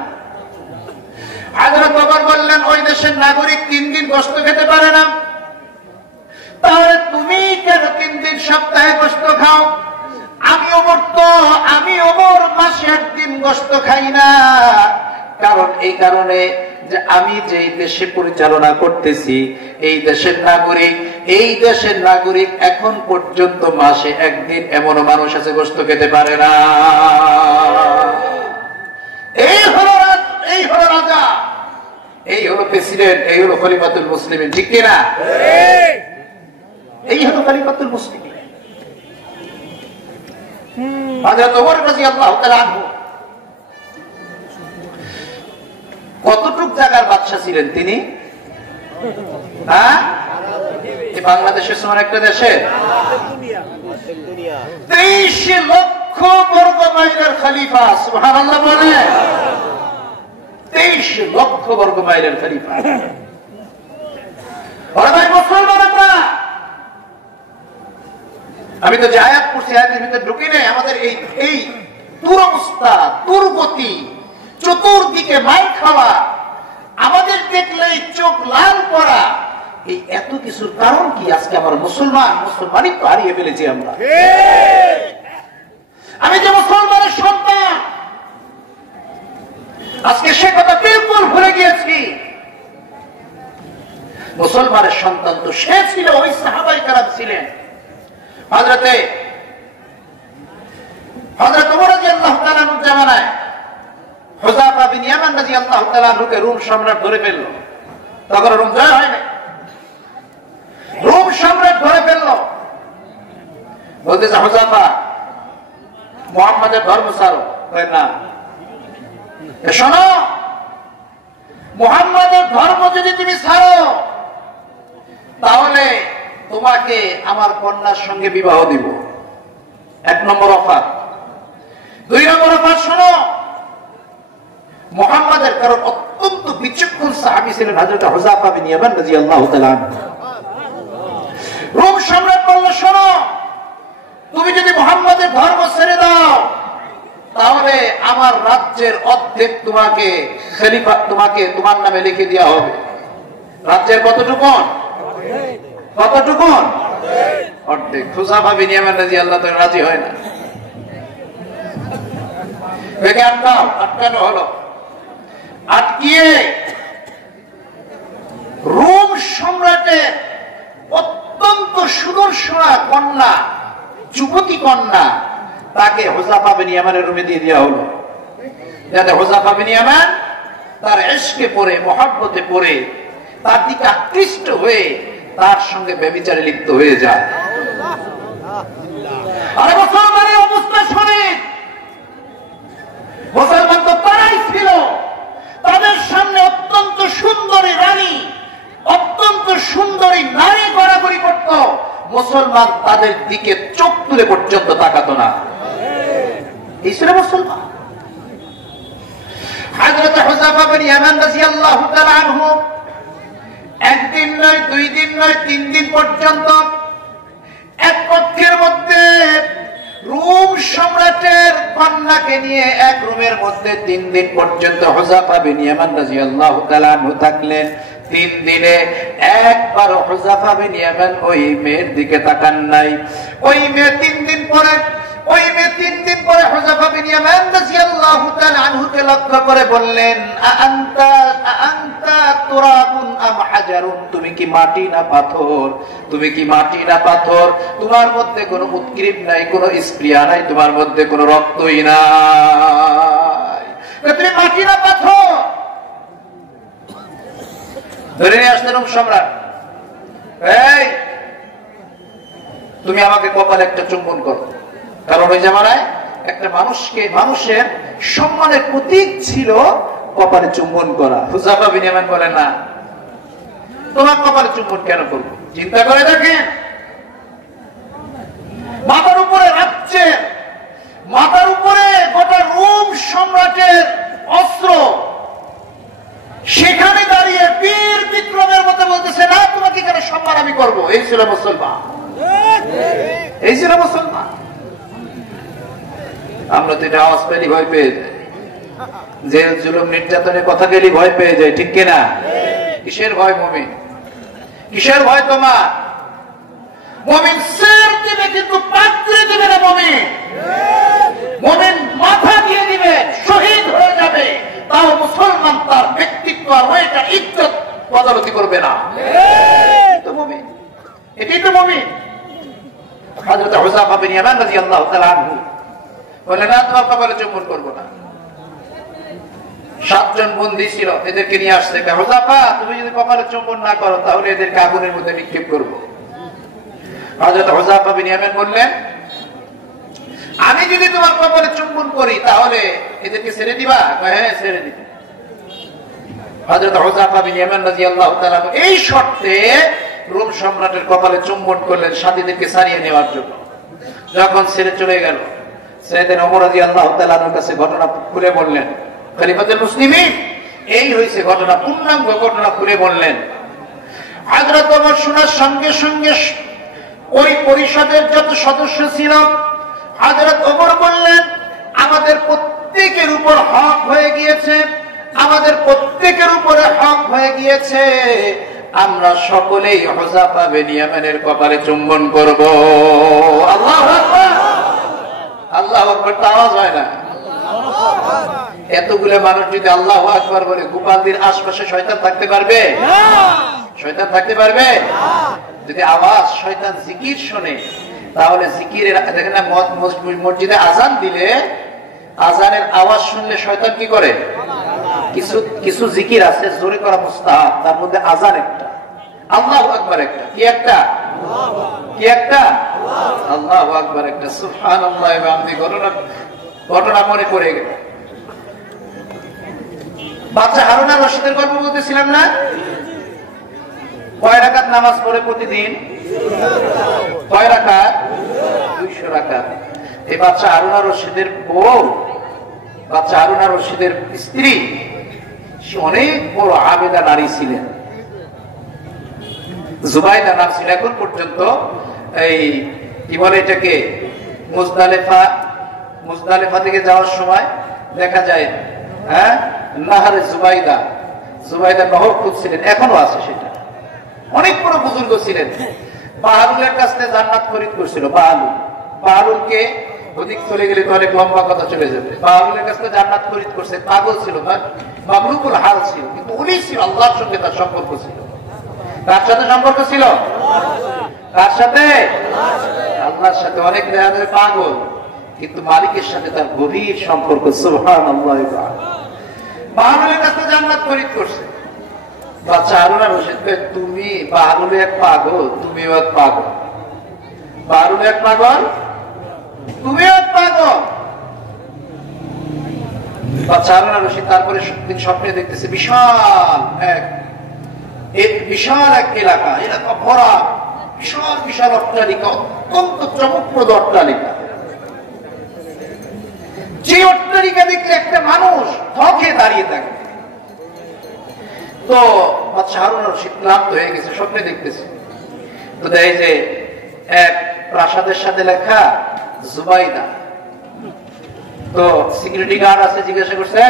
হযরত ওমর বললেন, ওই দেশের নাগরিক 3 দিন গোশত খেতে পারে না, তাহলে তুমি কেন 3 দিন সপ্তাহে গোশত খাও? আমি ওমর মাসে 1 দিন গোশত খাই না। কারণ এই কারণে যে আমি যে দেশে পরিচালনা করতেছি, এই দেশের নাগরিক এখন পর্যন্ত মাসে 1 দিন এমনও মানুষ আছে গোশত খেতে পারে না। এই হলো রাজা, এই হলো প্রেসিডেন্ট, এই হলো খলিফাতুল মুসলিমিন, ঠিক কিনা? এই হলো খলিফাতুল মুসলিমিন। হযরত ওমর রাদিয়াল্লাহু তাআলা আনহু কতটুক জায়গার বাদশা ছিলেন তিনি? বাংলাদেশের সমান একটা দেশে 23 লক্ষ বর্গ মাইলের খলিফা। সুবহানাল্লাহ বলে, 23 লক্ষ বর্গ মাইলের খলিফা। মুসলমানরা, আমি তো যে আয়াত পড়ছি, আয়াতের ভিতরে ঢুকি নেই। আমাদের এই দুরবস্থা, দুর্গতি, চতুর্দিকে মার খাওয়া, আমাদের দেখলেই চোখ লাল করা, এই এত কিছুর কারণ কি? আজকে আমার মুসলমানই তো হারিয়ে ফেলেছি আমরা। আমি যে মুসলমানের সন্তান, আজকে সে কথা বিলকুল ভুলে গিয়েছি। মুসলমানের সন্তান তো সে ছিল, ওই সাহাবায়ে কেরাম ছিলেন। হযরত ওমর রাদিয়াল্লাহু তাআলা আনহু জামানায় হুযায়ফা বিন ইয়ামান রাদিয়াল্লাহু তাআলা আনহুকে রোম সম্রাট ধরে ফেলল। তখন রোম জয় হয় না, রোম সম্রাট ধরে ফেলল। বলতেছে, হুযায়ফা, মুহাম্মাদের ধর্ম ছাড়ো। না, শোনো, মুহাম্মাদের ধর্ম যদি তুমি ছাড়ো, তাহলে তোমাকে আমার কন্যার সঙ্গে বিবাহ দিব। 1 নম্বর অফার। 2 নম্বর অফার, শোনো, মুহাম্মাদের কারণ অত্যন্ত বিচক্ষণ সাহাবী ছিলেন হযরত হুযায়ফা বিন ইয়ামান রাদিয়াল্লাহু তাআলা আনহু। রোম সম্রাট বলল, শোনো, তুমি যদি মুহাম্মাদের ধর্ম ছেড়ে দাও, তাহলে আমার রাজ্যের অর্ধেক তোমার নামে লিখে দেওয়া হবে। রাজ্যের কতটুকুন? অর্ধেক। হুযায়ফা বিন ইয়ামান রাদিয়াল্লাহু তাআলা রাজি হয় না। আটকানো হলো। আটকিয়ে রোম সম্রাটের অত্যন্ত সুদর্শনা কন্যা, যুবতী কন্যা, তাকে হুযায়ফা বিন ইয়ামানের রুমে দিয়ে দেওয়া হলো, যাতে হুযায়ফা বিন ইয়ামান তার ইশকে পড়ে, মহব্বতে পড়ে, তার দিকে আকৃষ্ট হয়ে তার সঙ্গে ব্যভিচারে লিপ্ত হয়ে যায়। আরে মুসলমানের অবস্থা শোনেন, মুসলমান তো তারাই ছিল, তাদের সামনে অত্যন্ত সুন্দরী রানী, অত্যন্ত সুন্দরী নারী গড়াগড়ি করত, মুসলমান তাদের দিকে চোখ তুলে পর্যন্ত তাকাতো না। এই ছিল মুসলমান। হযরত হুযায়ফা বিন ইয়ামান রাদিয়াল্লাহু তাআলা আনহু 1 দিন নয়, 2 দিন নয়, 3 দিন পর্যন্ত এক কক্ষের মধ্যে রোম সম্রাটের কন্যাকে নিয়ে এক রুমের মধ্যে 3 দিন পর্যন্ত হুযায়ফা বিন ইয়ামান রাদিয়াল্লাহু তাআলা আনহু থাকলেন। 3 দিনে একবার হুযায়ফা বিন ইয়ামান ওই মেয়ের দিকে তাকান নাই। ওই মেয়ে 3 দিন পরে হুযায়ফা বিন ইয়ামান রাদিয়াল্লাহু তাআলা আনহুকে লক্ষ্য করে বললেন, আনতা তুরাবুন আম হাজারুন, তুমি কি মাটি না পাথর? তুমি কি মাটি না পাথর? তোমার মধ্যে কোনো উৎকৃপ নাই, কোনো স্পৃহা নাই, তোমার মধ্যে কোনো রক্তই নাই, তুমি মাটি না পাথর? ধরে নিয়ে আসলেন রোম সম্রাট। এই, তুমি আমাকে কপালে একটা চুম্বন করো। কারণ ওই জামানায় একটা মানুষের সম্মানের প্রতীক ছিল কপালে চুম্বন করা। হুযায়ফা বিন ইয়ামান বলেন, না, তোমার কপালে চুম্বন কেন করবো? চিন্তা করে দেখেন, মাথার উপরে রাজ্যের, মাথার উপরে গোটা রোম সম্রাটের অস্ত্র, সেখানে দাঁড়িয়ে বীর বিক্রমের মতো বলতেছে, না, তোমাকে এখানে সম্মান আমি করবো। এই ছিল মুসলমান, এই ছিল মুসলমান। আমরা তো এটা আওয়াজ পেলি ভয় পেয়ে যাই, জেল জুলুম নির্যাতনের কথা গেলি ভয় পেয়ে যায়, ঠিক কিনা? কিসের ভয় মুমিন? কিসের ভয় তোমার? মুমিন সের দিবে কিন্তু পাত্রে দিবে না। মুমিন মাথা দিয়ে দিবে, শহীদ হয়ে যাবে, তাও মুসলমান তার ব্যক্তিত্ব আর ওইটা ইজ্জত বদলতি করবে না। তো মুমিন, এটাই তো মুমিন। হযরত হুযায়ফা বিন ইয়ামান রাদিয়াল্লাহু তাআলা আনহু বলে, না, তোমার কপালে চুম্বন করবো না। 7 জন বন্দী ছিল, এদেরকে নিয়ে আসছে। হুযায়ফা, তুমি যদি কপালে চুম্বন না করো তাহলে এদেরকে আগুনের মধ্যে নিক্ষেপ করবো। হযরত হুযায়ফা বিন ইয়ামান বললেন, আমি যদি তোমার কপালে চুম্বন করি তাহলে এদেরকে ছেড়ে দিবা? হ্যাঁ, ছেড়ে দিবে। হযরত হুযায়ফা বিন ইয়ামান রাদিয়াল্লাহু তাআলা এই শর্তে রোম সম্রাটের কপালে চুম্বন করলেন সাথীদেরকে ছাড়িয়ে নেওয়ার জন্য। যখন ছেড়ে চলে গেল, সাইয়েদনা ওমর রাদিয়াল্লাহু তাআলার কাছে ঘটনা খুলে বললেন, খলিফাতুল মুসলিমিন, এই হয়েছে ঘটনা, পূর্ণাঙ্গ ঘটনা খুলে বললেন। হযরত ওমর শোনার সঙ্গে সঙ্গে ওই পরিষদের যত সদস্য ছিল, হযরত ওমর বললেন, আমাদের প্রত্যেকের উপর হক হয়ে গিয়েছে, আমাদের প্রত্যেকের উপরে হক হয়ে গিয়েছে, আমরা সকলেই হুযায়ফা বিন ইয়ামানের কপালে চুম্বন করব। আল্লাহু আকবার, আল্লাহু আকবার। আওয়াজ হয় না? এতগুলো মানুষ যদি আল্লাহু আকবার বলে, গোপালদের আশপাশে শয়তান থাকতে পারবে? শয়তান থাকতে পারবে? যদি আওয়াজ শয়তান জিকির শুনে, তাহলে জিকিরের, দেখেন না, মসজিদে আজান দিলে আজানের আওয়াজ শুনলে শয়তান কি করে? কিছু জিকির আছে জোরে করা মুস্তাহাব, তার মধ্যে আজান একটা, আল্লাহু আকবার একটা, কি একটা? কি একটা? আল্লাহু আকবার একটা। সুবহানাল্লাহ। আমি ঘটনা মনে পড়ে গেল। বাচ্চা হারুন আর রশিদের গল্প বলতেছিলাম না? কয় রাকাত নামাজ পড়ে প্রতিদিন? কয় রাকাত? 200 রাকাত। এই বাচ্চা হারুন আর রশিদের বউ, বাচ্চা হারুন আর রশিদের স্ত্রী, সে অনেক বড় আবেদা নারী ছিলেন। জুবাইদা নাম ছিল। এখন পর্যন্ত এই কি বলে এটাকে, মুজদালেফা থেকে যাওয়ার সময় দেখা যায়, হ্যাঁ, নাহারে জুবাইদা নহর খুঁজছিলেন, এখনো আছে সেটা। অনেক বড় বুজুর্গ ছিলেন। বাহালুলের কাছ থেকে জান্নাত খরিদ করছিল। বাহালুলকে ওদিক চলে গেলে তো অনেক লম্বা কথা চলে যাবে। বাহালুলের কাছ থেকে জান্নাত খরিদ করছে। পাগল ছিল, মাবরুকুল হাল ছিল, কিন্তু উনি ছিল, আল্লাহর সঙ্গে তার সম্পর্ক ছিল। কার সাথে সম্পর্ক ছিল? কার সাথে? আল্লাহর সাথে। অনেক পাগল, কিন্তু মালিকের সাথে তার গভীর সম্পর্ক। সুবহানাল্লাহ। বাহালুলের কাছে জান্নাত খরিদ করছে। বাচ্চা হারুন আর রশিদ, তুমি বাহালুল এক পাগল, তুমিও এক পাগল। বাহালুল এক পাগল, তুমিও এক পাগল। বাচ্চা হারুন আর রশিদ তারপরে তিনি স্বপ্নে দেখতেছে বিশাল এক এলাকা ভরা বিশাল বিশাল অট্টালিকা, অত্যন্ত চমকপ্রদ অট্টালিকা। যে অট্টালিকা দেখলে একটা মানুষ ধকে দাঁড়িয়ে থাকে। তো বাদশা হারুন আর রশিদ ক্লান্ত হয়ে গেছে, স্বপ্নে দেখতেছে। তো দেখে যে এক প্রাসাদের সাথে লেখা জুবাইদা। তো সিকিউরিটি গার্ড আছে, জিজ্ঞাসা করছে,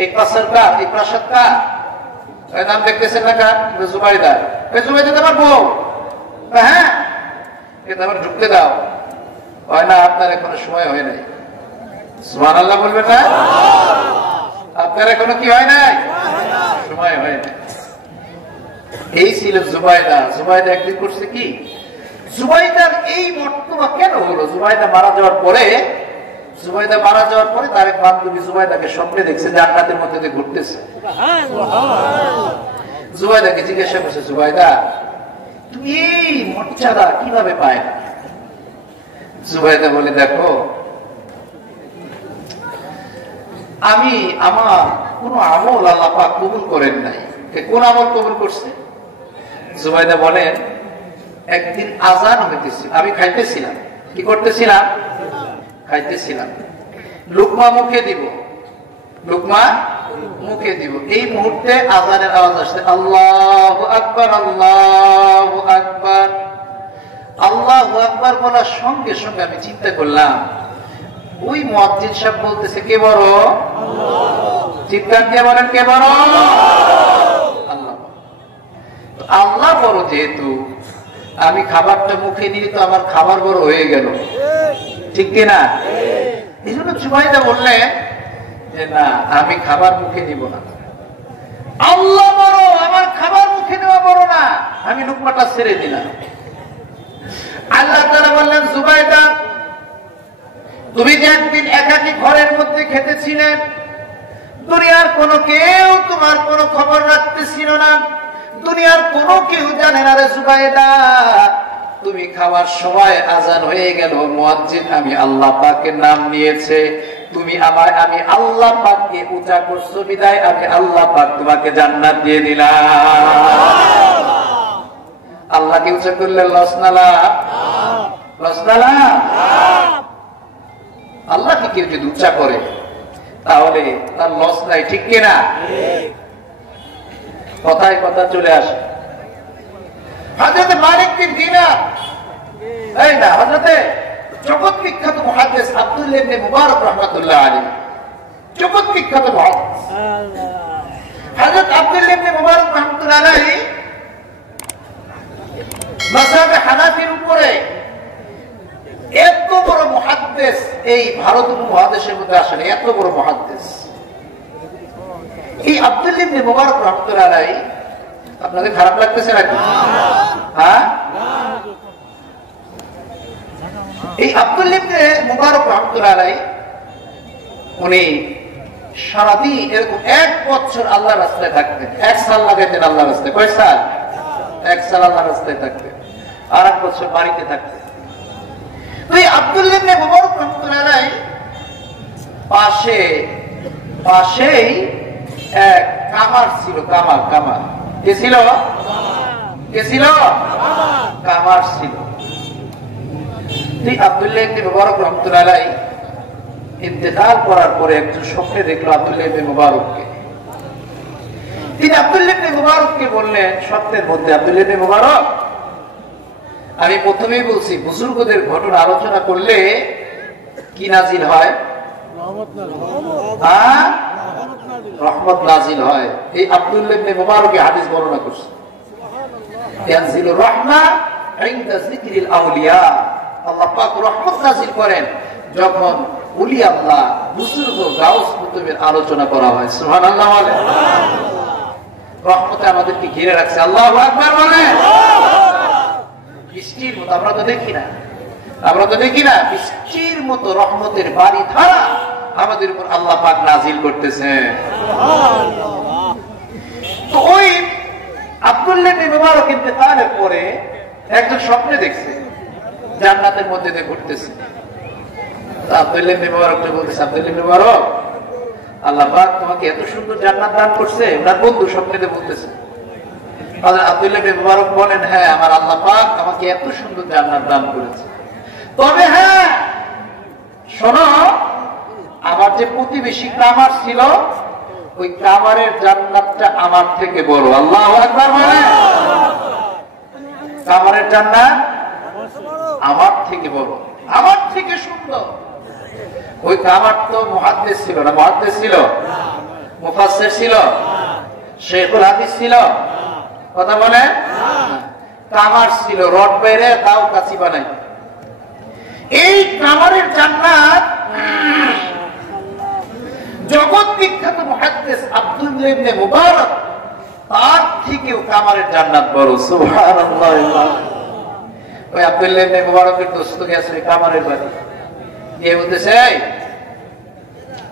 এই প্রাসাদ কার? এই প্রাসাদ কার? নাম দেখতেছেন না কার? জুবাইদা। জুবাইদা তোমার বউ? হ্যাঁ। কিন্তু আমার ঢুকতে দাও। হয় না, আপনার এখনো সময় হয় নাই। সুবহানাল্লাহ বলবেন না? আপনার এখনো কি হয় নাই? সময় হয় নাই। এই ছিল জুবাইদা। জুবাইদা একদিন করছে কি, জুবাইদার এই মর্তবা কেন হলো? জুবাইদা মারা যাওয়ার পরে তার এক বান্ধবী জুবাইদাকে স্বপ্নে দেখছে জান্নাতের মধ্যে দিয়ে ঘুরতেছে। জুবাইদাকে জিজ্ঞাসা করছে, জুবাইদা তুমি এই মর্যাদা কিভাবে পায়? জুবাইদা বলে, দেখো, আমি আমার কোন আমল আল্লাহ পাক কবুল করেন নাই। কোন আমল কবুল করছে? জুবাইদা বলেন, একদিন আজান হইতেছিল, আমি খাইতেছিলাম। কি করতেছিলাম? খাইতেছিলাম। লুকমা মুখে দিব, লুকমা মুখে দিব, এই মুহূর্তে আজানের আওয়াজ আসছে, আল্লাহু আকবার, আল্লাহু আকবার। আল্লাহু আকবার বলার সঙ্গে সঙ্গে আমি চিন্তা করলাম, ওই মুয়াজ্জিন সাহেব বলতেছে কে বড়? চিৎকার দিয়ে বলেন, কে বড়? আল্লাহ। আল্লাহ বড় যেহেতু আমি খাবারটা মুখে নিয়ে তো আমার খাবার বড় হয়ে গেল, ঠিক কিনা? এই জন্য জুবাইদা বললেন যে না, আমি খাবার মুখে নিব না, আল্লাহ বড়, আমার খাবার মুখে নেওয়া বড় না, আমি লুকমাটা ছেড়ে দিলাম। আল্লাহ তাআলা বললেন, জুবাইদা তুমি যে একদিন একাকী ঘরের মধ্যে খেতেছিলেন, দুনিয়ার কোনো কেউ তোমার কোনো খবর রাখতেছিল না, দুনিয়ার কোনো কেউ জানে না রে জুবাইদা, তুমি খাওয়ার সময় আজান হয়ে গেল, মুয়াজ্জিন আমি আল্লাহ পাকের নাম নিয়েছে, তুমি আমায়, আমি আল্লাহ পাককে পূজা করছো বিদায় আমি আল্লাহ পাক তোমাকে জান্নাত দিয়ে দিলাম। আল্লাহকে উচ্চ করলে লস না লাভ? লস না লাভ? আল্লাহকে কেউ যদি উচ্চা করে তাহলে তার লস নাই, ঠিক কিনা? কথায় কথা চলে আসে। হযরত মালিক বিন দিনার, এই না, হযরত জগৎ বিখ্যাত মুহাদ্দিস আব্দুল্লাহ ইবনে মুবারক রাহমাতুল্লাহ আলাইহি, জগৎ বিখ্যাত মুহাদ্দিস হযরত আব্দুল্লাহ ইবনে মুবারক রাহমাতুল্লাহ আলাইহি মাযহাবে হানাফির উপরে এত বড় মুহাদ্দিস এই ভারত উপমহাদেশের মধ্যে আসেন, এত বড় মুহাদ্দিস এই আব্দুল্লাহ ইবনে মুবারক রাহমাতুল্লাহ আলাইহি। আপনাদের খারাপ লাগতেছে নাকি? হ্যাঁ, এই আব্দুল্লাহ ইবনে মুবারক রাহমাতুল্লাহ আলাইহি উনি সারাদিন এরকম 1 বছর আল্লাহর রাস্তায় থাকতেন, 1 সাল লাগাইতেন আল্লাহর রাস্তায়। কয় সাল? 1 সাল আল্লাহর রাস্তায় থাকতেন, আর 1 বছর বাড়িতে থাকতেন। তো এই আব্দুল্লাহ ইবনে মুবারক রাহমাতুল্লাহ আলাইহি পাশেই এক কামার ছিল, কামার কে ছিল? কে ছিল? কামার ছিল। আব্দুল্লাহ ইবনে মুবারক রাহমাতুল্লাহ আলাইহি ইন্তেকাল করার পরে একজন স্বপ্নে দেখলো আব্দুল্লাহ ইবনে মুবারককে। তিনি আব্দুল্লাহ ইবনে মুবারককে বললেন স্বপ্নের মধ্যে, আব্দুল্লাহ ইবনে মুবারক, আমি প্রথমেই বলছি বুজুর্গদের ঘটনা আলোচনা করলে কি নাজিল হয়? রহমত নাজিল হয়। এই আব্দুল্লাহ ইবনে মুবারক হাদিস বর্ণনা করছে, ইয়ানজিলুর রাহমা ইনদা যিকরিল আউলিয়া, আল্লাহ পাক রহমত নাজিল করেন যখন ওলি আল্লাহ, বুজুর্গ, গাউস কুতুবের আলোচনা করা হয়। সুবহানাল্লাহ বলেন। রহমতে আমাদেরকে ঘিরে রাখছে। আল্লাহু আকবার বলেন। বৃষ্টির মতো আমরা তো দেখি না, বৃষ্টির মতো রহমতের বাড়ি ধারা আমাদের উপর আল্লাহ পাক নাজিল করতেছে। তো ওই আব্দুল্লাহ ইবনে মুবারক ইন্তেকালের পরে একজন স্বপ্নে দেখছে জান্নাতের মধ্যে দিয়ে ঘুরতেছে। আব্দুল্লাহ ইবনে মুবারককে বলতেছে, আব্দুল্লাহ ইবনে মুবারক, আল্লাহ পাক তোমাকে এত সুন্দর জান্নাত দান করছে। ওনার বন্ধু স্বপ্নেতে বলতেছে। আব্দুল্লাহ ইবনে মুবারক বলেন, হ্যাঁ, আমার আল্লাহ পাক আমাকে এত সুন্দর জান্নাত দান করেছে। তবে হ্যাঁ, শোনো, আমার যে প্রতিবেশী কামার ছিল, ওই কামারের জান্নাতটা আমার থেকে বড়। আল্লাহু আকবার বলেন। কামারের জান্নাত আমার থেকে বড়, আমার থেকে সুন্দর। ওই কামার তো মুহাদ্দিস ছিল না, মুহাদ্দিস ছিল, মুফাসসির ছিল, শেখুল হাদিস ছিল, কথা বলে। কামার ছিল, রড বাইরে তাও কাচি বানাই। এই কামারের জান্নাত জগৎ বিখ্যাত মুহাদ্দিস আব্দুল্লাহ ইবনে মুবারক, তার থেকেও কামারের জান্নাত বড়। সুবহানাল্লাহ। ওই আব্দুল্লাহ ইবনে মুবারকের দোস্ত গেছে কামারের বাড়ি গিয়ে বলতেছে,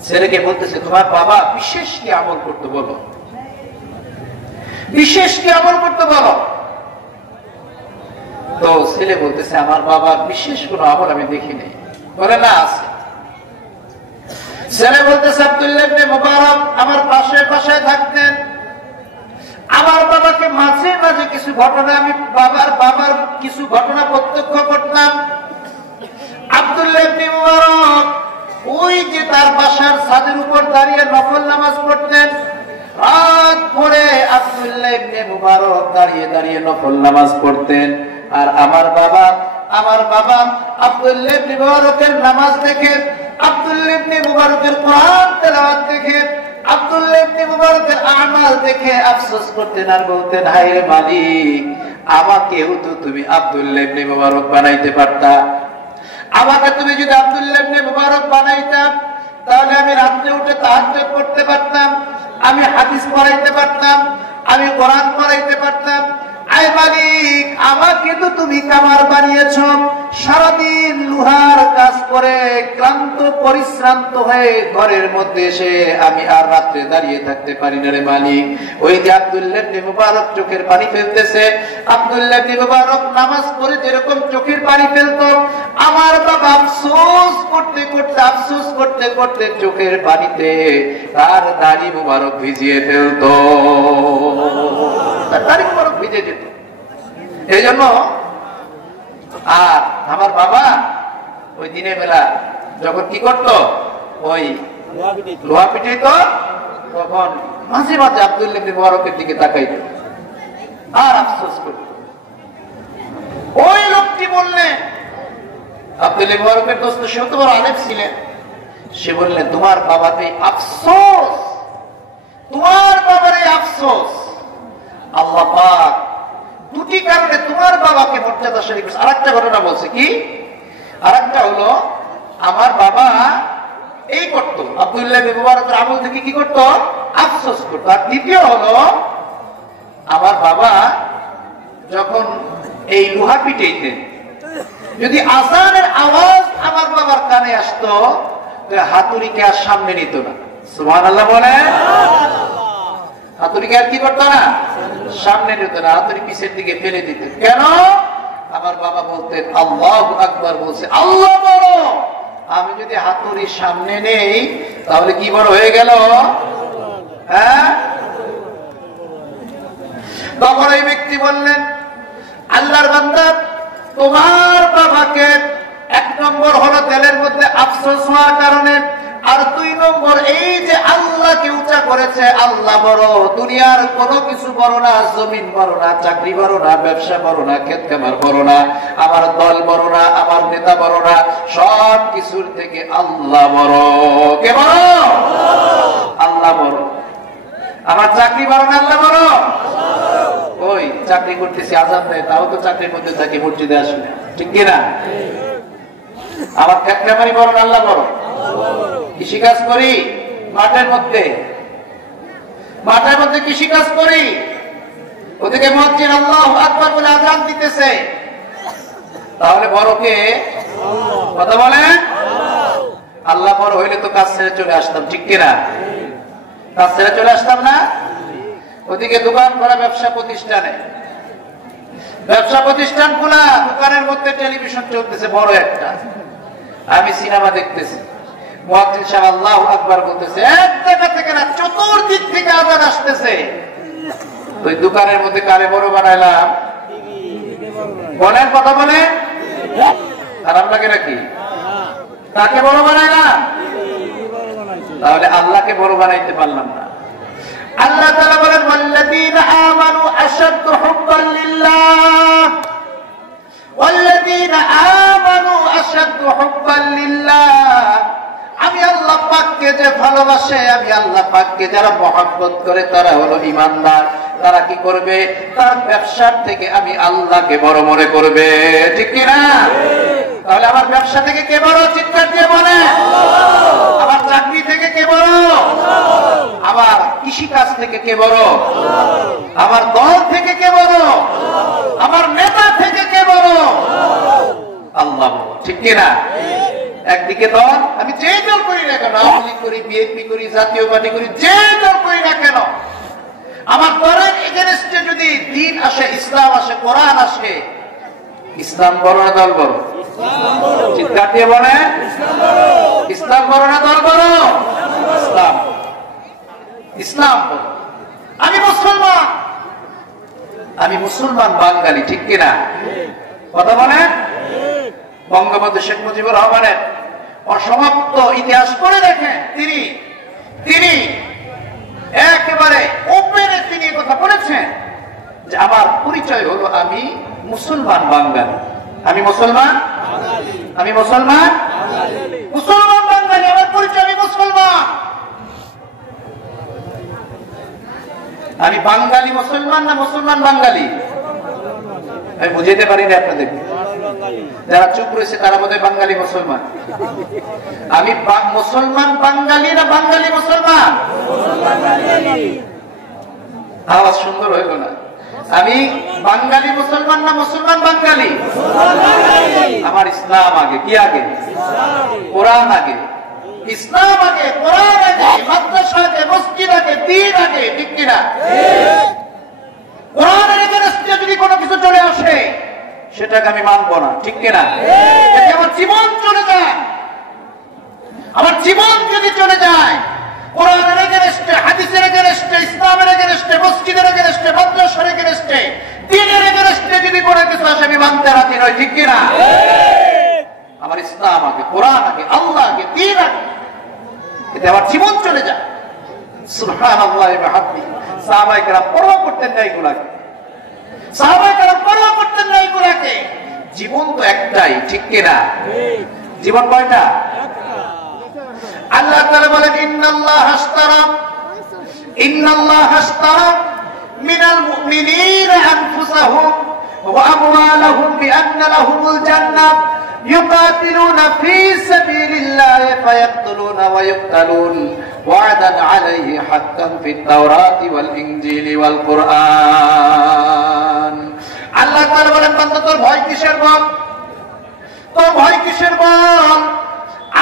ছেলেকে বলতেছে, তোমার বাবা বিশেষ কি আমল করতে বলো, বিশেষ কি আমল করতে বলো। তো ছেলে বলতেছে, আমার বাবার বিশেষ কোন আমল আমি দেখিনি। বলে, না আছে। ছেলে বলতেছে আব্দুল্লাহ ইবনে মুবারক আমার পাশে পাশে থাকতেন। আমার বাবাকে মাঝে মাঝে কিছু ঘটনা, আমি বাবার কিছু ঘটনা প্রত্যক্ষ করতাম। আব্দুল্লাহ ইবনে মুবারক ওই যে তার বাসার ছাদের উপর দাঁড়িয়ে নফল নামাজ পড়তেন। রাত ভরে আব্দুল্লাহ ইবনে মুবারক দাঁড়িয়ে দাঁড়িয়ে নফল নামাজ পড়তেন। আর আমার বাবা আব্দুল্লাহ ইবনে মুবারকের নামাজ দেখে, আব্দুল্লাহ ইবনে মুবারকের কোরআন তেলাওয়াত দেখে, আব্দুল্লাহ ইবনে মুবারকের আমাল দেখে আফসোস করতেন আর বলতেন, হায় রে মালিক, আমাকেও তো তুমি আব্দুল্লাহ ইবনে মুবারক বানাইতে পারতা। আমাকে তুমি যদি আব্দুল্লাহ ইবনে মুবারক বানাইতা, তাহলে আমি রাতে উঠে তাহাজ্জুদ পড়তে পারতাম, আমি হাদিস পড়াইতে পারতাম, আমি কোরআন পড়াইতে পারতাম। আয় মালিক, আমাকে তো তুমি কামার বানিয়েছো। সারাদিন লোহার কাজ করে ক্লান্ত পরিশ্রান্ত হয়ে ঘরের মধ্যে এসে আমি আর রাত্রে দাঁড়িয়ে থাকতে পারি না রে মালিক। ওই যে আব্দুল্লাহ ইবনে মুবারক চোখের পানি ফেলতেছে, আব্দুল্লাহ ইবনে মুবারক নামাজ পড়ে যেরকম চোখের পানি ফেলতো, আমার বাবা আফসোস করতে করতে চোখের পানিতে তার দাড়ি মুবারক ভিজিয়ে ফেলতো, তার দাড়ি মুবারক ভিজে যেত। এই জন্য আর আমার বাবা ওই দিনের বেলা যখন কি করতো, ওই লোহা পিটাইত, তখন মাঝে মাঝে আব্দুল্লাহ ইবনে মুবারকের দিকে তাকাইত আর আফসোস করত। ওই লোকটি বললেন, আব্দুল্লাহ ইবনে মুবারকের দোস্ত, সেও তো বড় আলেম ছিলেন, সে বললেন, তোমার বাবাতে আফসোস, তোমার বাবার এই আফসোস আল্লাহ পাক দুটি কারণে তোমার বাবাকে মর্যাদাশালী করেছে। আরেকটা ঘটনা বলছে কি, আরেকটা হলো আমার বাবা এই করতো, আব্দুল্লাহ ইবনে মুবারকের আমল থেকে কি করতো, আফসোস করতো। আর দ্বিতীয় হলো আমার বাবা যখন এই লোহা পিটাইতেন, যদি আযানের আওয়াজ আমার বাবার কানে আসতো, হাতুড়িকে আর সামনে নিত না। সুবহানাল্লাহ বলেন। হাতুড়িকে আর কি করতো না, সামনে নিত না, হাতুড়ি পিছের দিকে ফেলে দিত। কেন? আমার বাবা বলতেন, আল্লাহু আকবার বলছে, আল্লাহ বড়, আমি যদি হাতুড়ি সামনে নেই তাহলে কি বড় হয়ে গেল। হ্যাঁ, তখন এই ব্যক্তি বললেন, আল্লাহর বান্দা, তোমার বাবাকে এক নম্বর হলো তেলের মধ্যে আফসোস হওয়ার কারণে, আর দুই নম্বর এই যে আল্লাহকে উঁচা করেছে, আল্লাহ বড়, দুনিয়ার কোনো কিছু বড় না, জমিন বড় না, চাকরি বড় না, ব্যবসা বড় না, ক্ষেত খামার বড় না, আমার দল বড় না, আমার নেতা বড় না, সব কিছুর থেকে আল্লাহ বড়। কে বড়? আল্লাহ বড়। আমার চাকরি বড় না, আল্লাহ বড়। ওই চাকরি করতেছি, আজান দেয়, তাও তো চাকরির মধ্যে থাকি, মসজিদে আসি না, ঠিক কিনা? আমার ক্ষেত খামারি বড় না, আল্লাহ বড়। কৃষিকাজ করি মাঠের মধ্যে কৃষিকাজ করি, ওদিকে মুয়াজ্জিন আল্লাহু আকবার বলে আযান দিতেছে, তাহলে বড় কে? কথা বলেন। আল্লাহ বড় হইলে তো কাজ ছেড়ে চলে আসতাম, ঠিক কিনা? কাজ ছেড়ে চলে আসতাম না? ওদিকে দোকান খোলা, ব্যবসা প্রতিষ্ঠান খোলা, দোকানের মধ্যে টেলিভিশন চলতেছে বড় একটা, আমি সিনেমা দেখতেছি, মুয়াজ্জিন সাহেব আল্লাহু আকবার বলতেছে, এক জায়গা থেকে না, চতুর্দিক থেকে আযান আসতেছে। ওই দোকানের মধ্যে কারে বড় বানাইলাম? বলেন, কথা বলে খারাপ লাগে নাকি? তাকে বড় বানাইলাম, তাহলে আল্লাহকে বড় বানাইতে পারলাম না। আল্লাহ তাআলা বলেন, ওয়াল্লাযীনা আমানু আশাদ্দু হুব্বান লিল্লাহ, ওয়াল্লাযীনা আমানু আশাদ্দু হুব্বান লিল্লাহ। আমি আল্লাহ পাককে যে ভালোবাসে, আমি আল্লাহ পাককে যারা মহব্বত করে, তারা হলো ঈমানদার। তারা কি করবে? তার ব্যবসার থেকে আমি আল্লাহকে বড় মনে করবে, ঠিক কি না? তাহলে আমার ব্যবসা থেকে কে বড়? চিৎকার দিয়ে বলে। আমার চাকরি থেকে কে বড়? আমার কৃষিকাজ থেকে কে বড়? আমার দল থেকে কে বড়? আমার নেতা থেকে কে বড়? আল্লাহ, ঠিক কি না? একদিকে দল, আমি যে দল করি না কেন, আওয়ামী লীগ করি, বিএনপি করি, জাতীয় পার্টি করি, যে দল করি না কেন, আমার দলের এগেনস্টে যদি দ্বীন আসে, ইসলাম আসে, কোরআন আসে, ইসলাম বড় না দল বড়? চিৎকার দিয়ে বলেন, ইসলাম বড় না দল বড়? আমি মুসলমান বাঙালি, ঠিক কিনা? কথা বলেন। বঙ্গবন্ধু শেখ মুজিবুর রহমানের অসমাপ্ত ইতিহাস পড়ে দেখেন, তিনি একেবারে ওপেনে তিনি কথা বলেছেন যে আমার পরিচয় হলো আমি মুসলমান বাঙালি। আমি মুসলমান বাঙালি, আমার পরিচয় আমি মুসলমান। আমি বাঙালি মুসলমান না মুসলমান বাঙালি? আমি বুঝাইতে পারি না আপনাদের। যারা চুপ রয়েছে তারা বোধহয় বাঙালি মুসলমান। আমি মুসলমান বাঙালি না বাঙালি মুসলমান? আওয়াজ সুন্দর হইল না। আমি বাঙালি মুসলমান না মুসলমান বাঙালি? আমার ইসলাম আগে। কি আগে? কোরআন আগে। ইসলাম আগে, কোরআন আগে, মাদ্রাসা আগে, মসজিদ আগে, দ্বীন আগে, ঠিক কিনা? কোরআনের এগেইনস্টে যদি কোনো কিছু চলে আসে সেটাকে আমি মানবো না, ঠিক কিনা? এতে আমার জীবন চলে যায়। আমার জীবন যদি চলে যায় কোরআনের এগেইনস্টে, হাদিসের এগেইনস্টে, ইসলামের এগেইনস্টে, মসজিদের এগেইনস্টে, মাদ্রাসার এগেইনস্টে, দ্বীনের এগেইনস্টে যদি কোনো কিছু আসে আমি মানতে রাজি নই, ঠিক কিনা? আমার ইসলাম আগে, কোরআন আগে, আল্লাহ আগে, দ্বীন আগে। এতে আমার জীবন চলে যায়। সুবহানাল্লাহি ওয়া বিহামদিহি। সাহাবায়ে কেরাম পরোয়া করতেন না এগুলাকে। সাহাবায়ে কেরাম পরোয়া করতেন না এগুলাকে। জীবন তো একটাই, ঠিক কিনা? জীবন কয়টা? আল্লাহ তাআলা বলেন ইন্নাল্লাহা আশতারা মিনাল মুমিনিনা আনফুসাহুম ওয়া আমওয়ালাহুম বিআন্না লাহুমুল জান্নাহ يقاتلون في سبيل الله فيقتلون ويقتلون وعدا عليه حقا في التوراة والإنجيل والقرآن আল্লাহ তাআলা বলেন বান্দা তোর ভয় কিসের বল? তোর ভয় কিসের বল?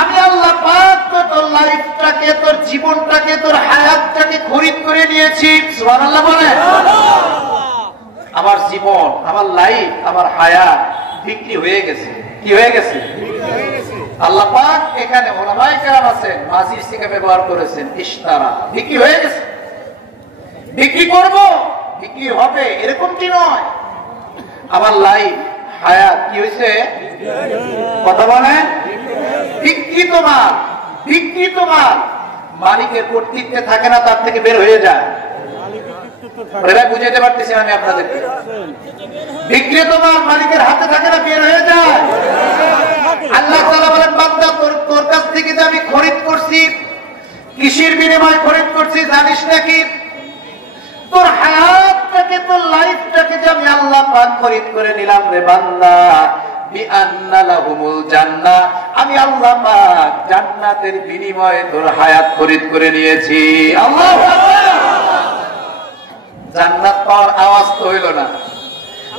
আমি আল্লাহ পাক তোর লাইফটাকে, তোর জীবনটাকে, তোর হায়াতটাকে খরিদ করে নিয়েছি। সুবহানাল্লাহ বলেন। আমার জীবন, আমার লাইফ, আমার হায়াত বিক্রি হয়ে গেছে। কি হয়ে গেছে? আল্লাহ পাক এখানে উলামায়ে কেরাম আছেন, মাজির সিগা ব্যবহার করেছেন, ইশতারা, বিক্রি হয়ে গেছে। বিক্রি করব, বিক্রি হবে এরকমটি নয়। আমার লাইফ, হায়াত কি হয়েছে? কথা বলেন। বিক্রিত মাল, বিক্রিত মাল মালিকের কর্তৃত্বে থাকে না, তার থেকে বের হয়ে যায়। এটা বুঝাইতে পারতেছি আমি আপনাদেরকে। বিক্রিত মাল মালিকের হাতে থাকে না, বের হয়ে যায়। আল্লাহ তাআলা বলেন বান্দা তোর কাছ থেকে যে আমি খরিদ করছি, কিসের বিনিময়ে খরিদ করছি জানিস নাকি? তোর হায়াতটাকে, তোর লাইফটাকে যে আমি আল্লাহ পাক খরিদ করে নিলাম রে বান্দা, বিআন্না লাহুমুল জান্নাহ, আমি আল্লাহ পাক জান্নাতের বিনিময়ে তোর হায়াত খরিদ করে নিয়েছি। আল্লাহু আকবার। জান্নাত পাওয়ার আওয়াজ তো হইল না,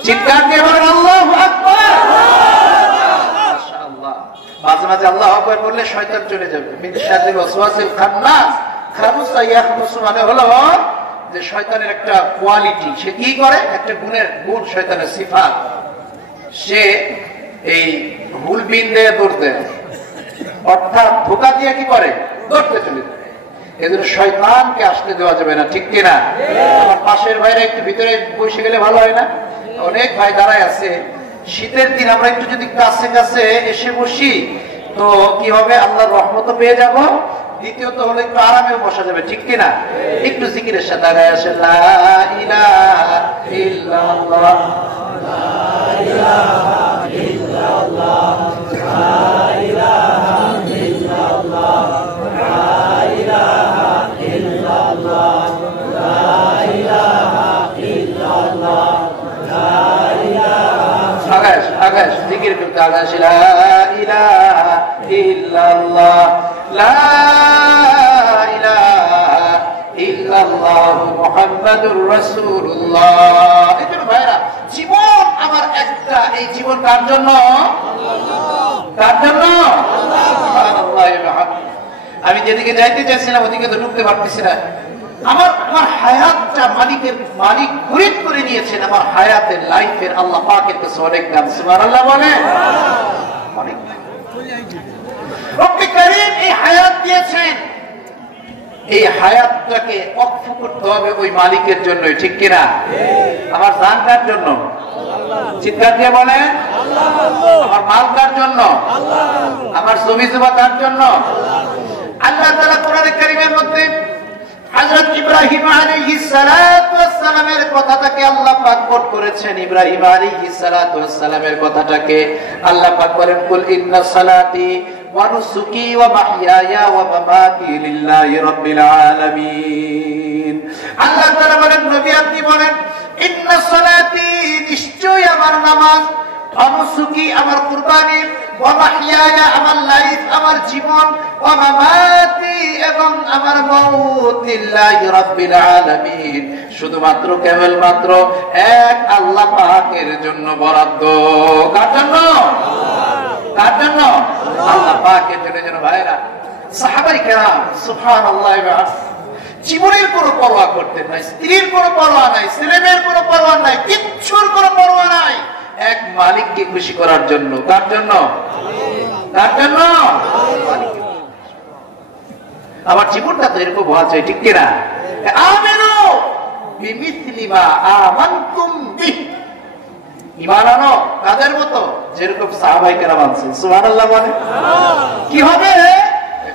চিৎকার দিয়ে বলেন আল্লাহু আকবার। মাশাআল্লাহ। মাঝে মাঝে আল্লাহু আকবার বললে শয়তান চলে যাবে। মিন শাররিল ওয়াসওয়াসিল খান্নাস। খারুসা ইয়াখমুসু মানে হলো যে শয়তানের একটা কোয়ালিটি, সে কি করে, একটা গুণ শয়তানের সিফাত, সে এই হুলবিন দিয়ে দৌড় দেয়, অর্থাৎ ধোঁকা দিয়ে কি করে, দৌড়তে চলে যায়। এজন্য শয়তানকে আসতে দেওয়া যাবে না, ঠিক কিনা? আমার পাশের ভাইরা একটু ভিতরে বসে গেলে ভালো হয় না? অনেক ভাই দাঁড়ায় আছে। শীতের দিন আমরা একটু যদি কাছে কাছে এসে বসি তো কি হবে, আল্লাহর রহমত পেয়ে যাব। দ্বিতীয়ত হলো একটু আরামেও বসা যাবে, ঠিক কিনা? একটু জিকিরের সাথে দাঁড়ায় আসে, লা ইলাহা ইল্লাল্লাহ, লা ইলাহা ইল্লাল্লাহ, লা ইলাহা ইল্লাল্লাহ, লা ইলাহা ইল্লাল্লাহ, লা ইলাহা ইল্লাল্লাহ, লা ইলাহা। আগাশ জিকির করতে আগাশ, লা ইলাহা ইল্লাল্লাহ, লা ইলাহা ইল্লাল্লাহ মুহাম্মাদুর রাসূলুল্লাহ। এজন্য ভাইরা, জীবন আমার একটা, এই জীবন কার জন্য? কার জন্য? সুবহানাল্লাহি ওয়া বিহামদিহি। আমি যেদিকে যাইতে চাইছিলাম ওদিকে তো ঢুকতে পারতেছি না। আমার হায়াতটা মালিক খরিদ করে নিয়েছেন। আমার হায়াতের, লাইফের আল্লাহ পাকের কাছে অনেক দাম। সুবহানাল্লাহ বলেন। অনেক রব্বুল কারীম এই হায়াত দিয়েছেন, এই হায়াতটাকে ওয়াকফ করতে হবে ওই মালিকের জন্য, ঠিক কিনা? আমার জান কার জন্য? চিৎকার দিয়ে বলেন। আমার মাল কার জন্য? আমার জমি জমা কার জন্য? আল্লাহ তাআলা কোরআনে কারীমের মধ্যে হযরত ইব্রাহিম আলাইহিস সালাতু ওয়াস সালামের কথাটাকে আল্লাহ পাক কোট করেছেন। ইব্রাহিম আলাইহিস সালাতু ওয়াস সালামের কথাটাকে আল্লাহ পাক বলেন, কুল ইন্না সালাতি ওয়া নুসুকি ওয়া মাহইয়ায়া ওয়া মামাতি লিল্লাহি রাব্বিল আলামিন। আল্লাহ তাআলা বলেন, নবী আপনি বলেন, ইন্না সালাতি, নিশ্চয় আমার নামাজ, ওয়া নুসুকি আমার কুরবানি, ওয়া মাহইয়ায়া আমার লাইফ আমার জীবন, ওয়া মামাতি এবং আমার মওত লিল্লাহি রাব্বিল আলামিন, শুধুমাত্র কেবলমাত্র এক আল্লাহ পাকের জন্য বরাদ্দ। কার জন্য? কার জন্য? আল্লাহ পাকের জন্য। যেন ভাইরা, সাহাবায়ে কেরাম সুবহানাল্লাহ, জীবনের কোনো পরোয়া করতেন না, স্ত্রীর কোনো পরোয়া নাই, ছেলেমেয়ের কোনো পরোয়া নাই, কিচ্ছুর কোনো পরোয়া নাই, এক মালিককে খুশি করার জন্য। কার জন্য? কার জন্য? আমার জীবনটা তো এরকম হওয়া চাই, ঠিক কিনা? আমিনু বিমিসলি মা আমানতুম বিহি, ঈমান আনো কাদের মতো? যেরকম সাহাবায়ে কেরাম আনছেন। সুবহানাল্লাহ বলে। কি হবে?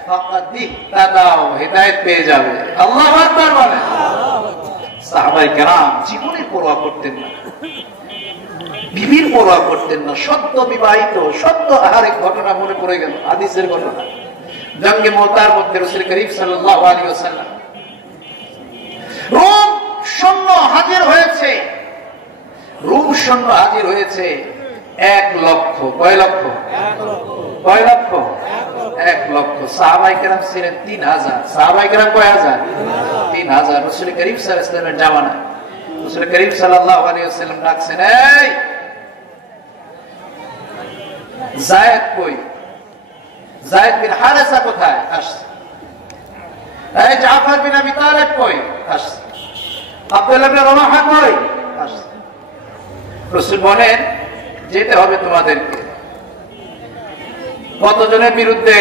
ফাকাদ ইহতাদাও, হিদায়াত পেয়ে যাবে। আল্লাহু আকবার বলে। সাহাবায়ে কেরাম জীবনের পরোয়া করতেন না, বিবির পরোয়া করতেন না, সদ্য বিবাহিত, সদ্য আরেক ঘটনা মনে পড়ে গেল, হাদিসের ঘটনা। জঙ্গে মুতার মধ্যে রাসূল করিম সাল্লাল্লাহু আলাইহি ওয়াসাল্লাম, রোম সৈন্য হাজির হয়েছে, রোম সৈন্য হাজির হয়েছে 1 লক্ষ। কয় লক্ষ? কয় লক্ষ? 1 লক্ষ। সাহাবায়ে কেরাম ছিলেন 3000। সাহাবায়ে কেরাম কয় হাজার? 3000। রাসূল করিম সাল্লাল্লাহু আলাইহি ওয়াসাল্লামের জামানায় রাসূল করিম সাল্লাল্লাহু আলাইহি ওয়াসাল্লাম ডাকছেন, এই যায়েদ কই? যায়েদ বিন হারেসা কোথায়? আসছে। এই জাফর বিন আবি তালেব কই? আসছে। আব্দুল্লাহ ইবনে রওয়াহা কই? আসছে। রাসূল বলেন, যেতে হবে তোমাদেরকে। কতজনের বিরুদ্ধে?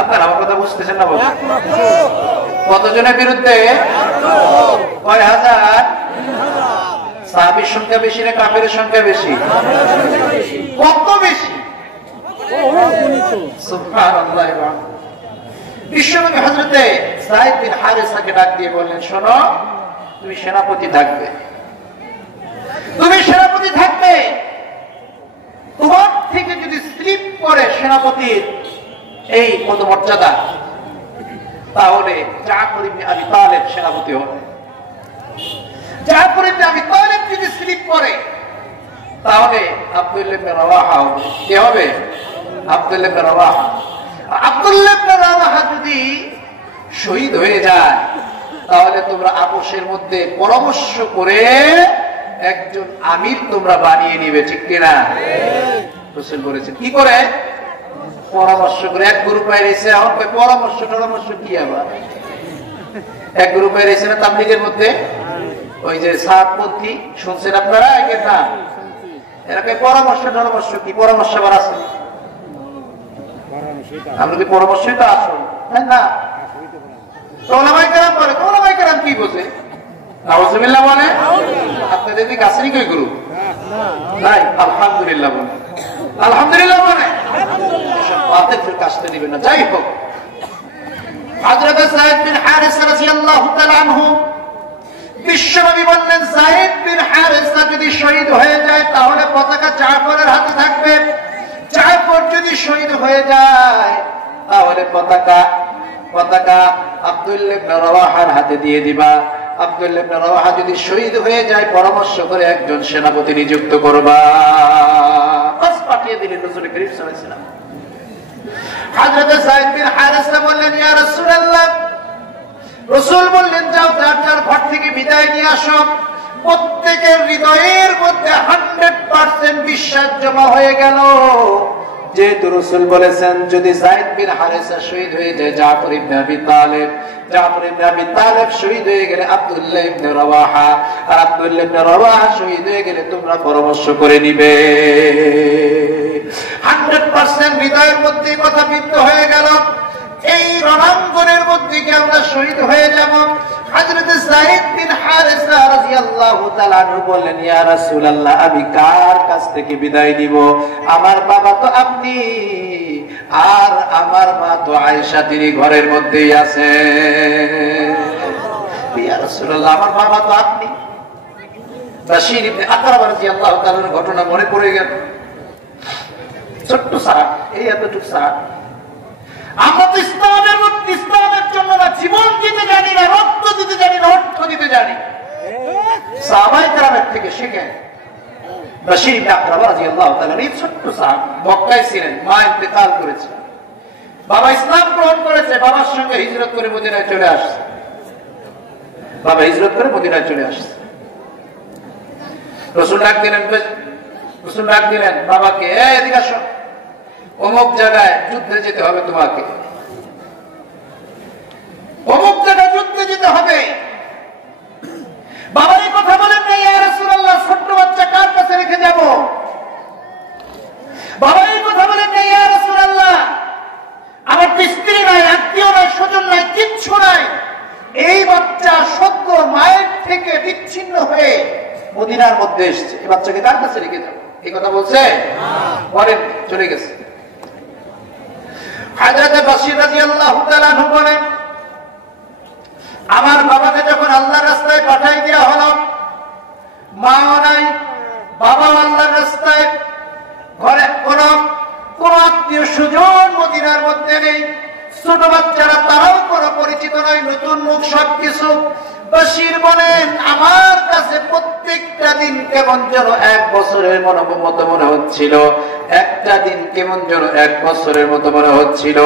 আপনারা আমার কথা বুঝতেছেন না? বলেন কতজনের বিরুদ্ধে? কয় হাজার? সাহাবীর সংখ্যা বেশি না কাফেরের সংখ্যা বেশি? কত বেশি? সুবহানাল্লাহ। বিশ্বনবী হযরতে যায়েদ বিন হারেসাকে ডাক দিয়ে বললেন, শোনো, তুমি সেনাপতি থাকবে, তুমি সেনাপতি থাকবে। তোমার থেকে যদি স্লিপ করে সেনাপতির এই পদমর্যাদা, তাহলে জাফর ইবনে আবি তালেব সেনাপতি হবে। জাফর ইবনে আবি তালেব যদি স্লিপ করে, তাহলে আব্দুল্লাহ ইবনে রওয়াহা হবে। কে হবে? আব্দুল্লাহ ইবনে রওয়াহা। আব্দুল্লাহ ইবনে রওয়াহা যদি শহীদ হয়ে যায়, তাহলে তোমরা আপোষের মধ্যে পরামর্শ করে একজন আমির তোমরা বানিয়ে নিবে, ঠিক কিনা? রাসূল বলেছেন, কি করে? পরামর্শ করে। এক গ্রুপে রয়েছে, এখন পরামর্শ টরামর্শ কি আবার? এক গ্রুপে রয়েছে না তাবলীগের মধ্যে, ওই যে সাতপন্থী শুনছেন আপনারা? একের নাম এরকম পরামর্শ টরামর্শ কি? পরামর্শ আবার আছে? আমরা কি পরামর্শই তো আসল, তাই না? ওলামায়ে কেরাম বলে, ওলামায়ে কেরাম কি বোঝে? নাউযুবিল্লাহ বলে। আপনাদের দিকে আসেনি কই গ্রুপ? নাই। আলহামদুলিল্লাহ বলে, আলহামদুলিল্লাহ বলে। বাতের কাজটা দিবেন না। যাই হোক, হযরত যায়েদ বিন হারেসা রাদিয়াল্লাহু তাআলা আনহু, বিশ্বনবী বললেন, যায়েদ বিন হারেসা যদি শহীদ হয়ে যায়, তাহলে পতাকা জাফরের হাতে থাকবে। জাফর যদি শহীদ হয়ে যায়, তাহলে পতাকা আব্দুল্লাহ ইবনে রওয়াহার হাতে দিয়ে দিবা। আব্দুল্লাহ ইবনে রওয়াহা যদি শহীদ হয়ে যায়, পরামর্শ করে একজন সেনাপতি নিযুক্ত করবা। বাস পাঠিয়ে দিলেন রাসূল করিম সাল্লাল্লাহু আলাইহি ওয়াসাল্লাম। হযরত যায়েদ বিন হারেসা বললেন, ইয়া রাসূলুল্লাহ, রাসূল বললেন, যাও যার যার ঘর থেকে বিদায় নিয়ে আসো। প্রত্যেকের হৃদয়ের মধ্যে 100% বিশ্বাস জমা হয়ে গেল, যেহেতু রাসূল বলেছেন যদি যায়েদ বিন হারেসা শহীদ হয়ে যায়, জাফর ইবনে আবি তালেব শহীদ হয়ে গেলে আব্দুল্লাহ ইবনে রওয়াহা, আর আব্দুল্লাহ ইবনে রওয়াহা শহীদ হয়ে গেলে তোমরা পরামর্শ করে নিবে। 100% হৃদয়ের মধ্যে কথা বিদ্ধ হয়ে গেল। এই রণাঙ্গনে থেকে আমরা শহীদ হয়ে যাব। হযরত যায়েদ বিন হারেসা রাদিয়াল্লাহু তাআলা আনহু বললেন, ইয়া রাসূলুল্লাহ, আমি কার কাছ থেকে বিদায় নিব? আমার বাবা তো আপনি, আর আমার মা তো আয়েশা, তিনি ঘরের মধ্যেই আছে। ইয়া রাসূলুল্লাহ, আমার বাবা তো আপনি। বাশীর ইবনে আকরাম রাদিয়াল্লাহু তাআলার ঘটনা মনে পড়ে গেল। ছোট্ট সাহাব, এই এতটুকু সাহাব। আমরা তো ইসলামের জন্য না জীবন দিতে জানি না, রক্ত দিতে জানি না, অর্থ দিতে জানি। সাহাবায়ে কেরামের থেকে শিখেন। বাশীর ইবনে আকরাম রাদিয়াল্লাহু তাআলা এই ছোট্ট সাহাব মক্কায় ছিলেন, মা ইন্তেকাল করেছে, বাবা ইসলাম গ্রহণ করেছে, বাবার সঙ্গে হিজরত করে মদিনায় চলে আসছে। বাবা হিজরত করে মদিনায় চলে আসছে। রাসূল ডাক দিলেন বাবাকে, এদিকে আসো, অমুক জায়গায় যুদ্ধে যেতে হবে তোমাকে, অমুক জায়গায় যুদ্ধে যেতে হবে। বাবা এই কথা বলেন না, ইয়া রাসূলুল্লাহ, ছোট্ট বাচ্চা কার কাছে রেখে যাব? বাবা এই কথা বলেন না, ইয়া রাসূলুল্লাহ, আমার স্ত্রী নাই, আত্মীয় নাই, স্বজন নাই, কিচ্ছু নাই। এই বাচ্চা সদ্য মায়ের থেকে বিচ্ছিন্ন হয়ে মদিনার মধ্যে এসেছে, এই বাচ্চাকে কার কাছে রেখে যাবো? এই কথা বলছে, বলেন, চলে গেছে। হযরত বাশীর রাদিয়াল্লাহু তাআলা আনহু বলেন, আমার বাবাকে যখন আল্লাহর রাস্তায় পাঠাই দেওয়া হলো, মাও নাই, বাবাও আল্লাহর রাস্তায়, ঘরে কোন আত্মীয় স্বজন মদিনার মধ্যে নেই, ছোট বাচ্চারা তারাও কোনো পরিচিত নয়, নতুন মুখ সবকিছু। বাশীর বলেন, আমার কাছে প্রত্যেকটা দিন কেমন যেন 1 বছরের মতো মনে হচ্ছিল, একটা দিন কেমন যেন 1 বছরের মতো মনে হচ্ছিল।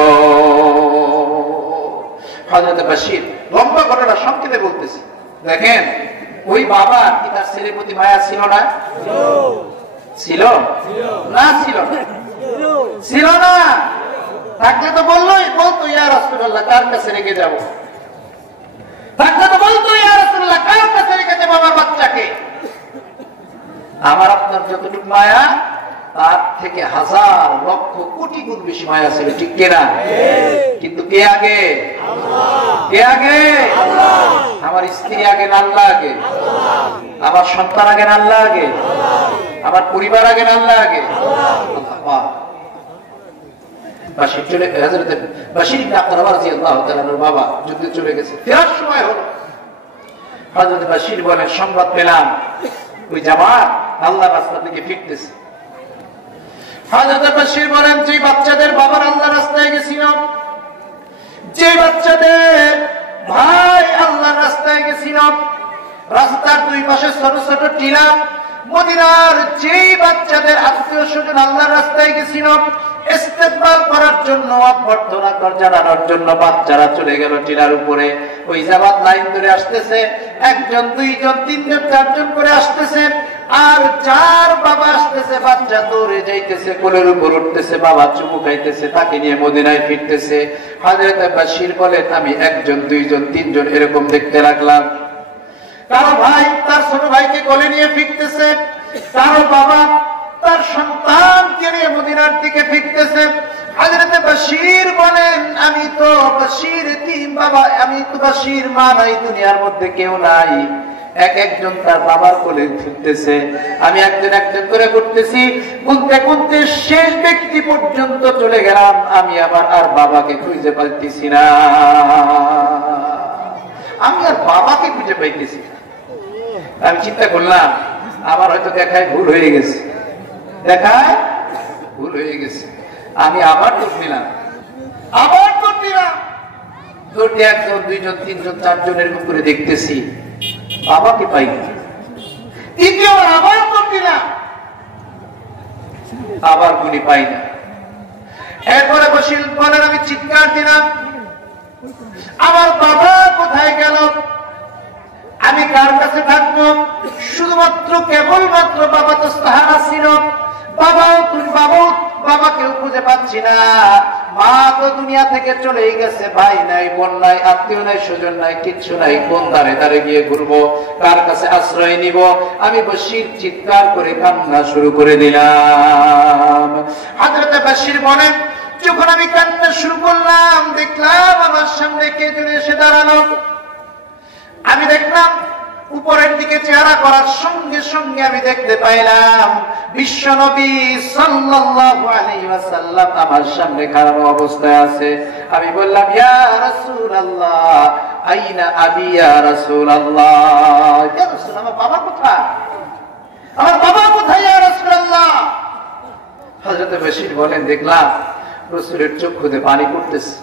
হযরত বাশীর লম্বা ঘটনা সংক্ষেপে বলতেছি। দেখেন, ওই বাবা কি তার ছেলের প্রতি মায়া ছিল না? ছিল না? ছিল না? ছিল না? থাকলে তো বলতো, ইয়া রাসূলুল্লাহ, কার কাছে রেখে যাব? থাকলে তো বলতো, ইয়া রাসূলুল্লাহ, কার কাছে রেখে যাব আমার বাচ্চাকে? আমার আপনার যতটুকু মায়া, তার থেকে হাজার লক্ষ কোটি গুণ বেশি মায়া ছিল, ঠিক কিনা? কিন্তু কে আগে? কে আগে? আমার স্ত্রী আগে না আল্লাহ আগে? আমার সন্তান আগে না আল্লাহ আগে? আমার পরিবার আগে না আল্লাহ আগে? বাশীর ইবনে আকরাম রাদিয়াল্লাহু তাআলার বাবা যুদ্ধে চলে গেছে, ফেরার সময় হলো। হযরত বাশীর বলেন, সংবাদ পেলাম ওই জামাত আল্লাহর রাস্তা থেকে ফিরতেছে। হযরত বাশীর বলেন, যে বাচ্চাদের বাবার আল্লাহর রাস্তায় গেছিল, যে বাচ্চাদের ভাই আল্লাহর রাস্তায় গেছিল, রাস্তার দুই পাশে ছোট ছোট টিলা, মদিনার যেই বাচ্চাদের আত্মীয় স্বজন আল্লাহর রাস্তায় গেছিল, ইস্তেকবাল করার জন্য, অভ্যর্থনা জানানোর জন্য বাচ্চারা চলে গেল টিলার উপরে। ওই জামাত লাইন ধরে আসতেছে, 1 জন 2 জন 3 জন 4 জন করে আসতেছে, আর যার বাবা আসতেছে বাচ্চা দৌড়ে যাইতেছে, কোলের উপর উঠতেছে, বাবা চুমু খাইতেছে, তাকে নিয়ে মদিনায় ফিরতেছে। হযরত বাশীর বলেন, আমি 1 জন 2 জন 3 জন এরকম দেখতে লাগলাম। কারো ভাই তার ছোট ভাইকে কোলে নিয়ে ফিরতেছে, কারো বাবা তার সন্তানকে নিয়ে মদিনার দিকে ফিরতেছে। হযরত বাশীর বলেন, আমি তো বাশীর তিন বাবা, আমি তো বাশীর মা নাই, দুনিয়ার মধ্যে কেউ নাই। একজন তার বাবার কোলে ফিরতেছে, আমি একজন করে করতেছি, গুনতে গুনতে শেষ ব্যক্তি পর্যন্ত চলে গেলাম, আমি আবার আর বাবাকে খুঁজে পাইতেছি না, আমি আর বাবাকে খুঁজে পাইতেছি না। আমি চিন্তা করলাম, আমার হয়তো দেখায় ভুল হয়ে গেছে, দেখায় ভুল হয়ে গেছে। আমি আবার দৌড় নিলাম, আবার দৌড় নিলাম, দৌড়ে 1 জন 2 জন 3 জন 4 জন এরকম করে দেখতেছি, বাবাকে পাই না। তৃতীয়বার আবার দৌড় নিলাম, আবার গুলি পাই না। এরপরে বাশীর বলেন, আমি চিৎকার দিলাম, আমার বাবা কোথায় গেল? আমি কার কাছে থাকবো? শুধুমাত্র কেবলমাত্র বাবা তো সাহারা ছিল, বাবাকেও খুঁজে পাচ্ছি না, মা তো দুনিয়া থেকে চলেই গেছে, ভাই নাই, বোন নাই, আত্মীয় নাই, স্বজন নাই, কিচ্ছু নাই, কোন ধারে ধারে গিয়ে ঘুরবো, কার কাছে আশ্রয় নিব? আমি বাশীর চিৎকার করে কান্না শুরু করে দিলাম। হযরত বাশীর বলেন, যখন আমি কান্না শুরু করলাম, দেখলাম আমার সামনে কে যেন এসে দাঁড়ালো। আমি দেখলাম উপরের দিকে চেহারা করার সঙ্গে সঙ্গে আমি দেখতে পাইলাম বিশ্বনবী সাল্লাল্লাহু আলাইহি ওয়াসাল্লাম আমার সামনে খাড়া অবস্থায় আছে। আমি বললাম, ইয়া রাসূলুল্লাহ, আইনা আবি ইয়া রাসূলুল্লাহ। ইয়া রাসূল, আমার বাবা কোথায়? আমার বাবা কোথায় ইয়া রাসূলুল্লাহ? হযরত বশির বলেন, দেখলাম রাসূলের চক্ষু দিয়ে পানি পড়তেছে,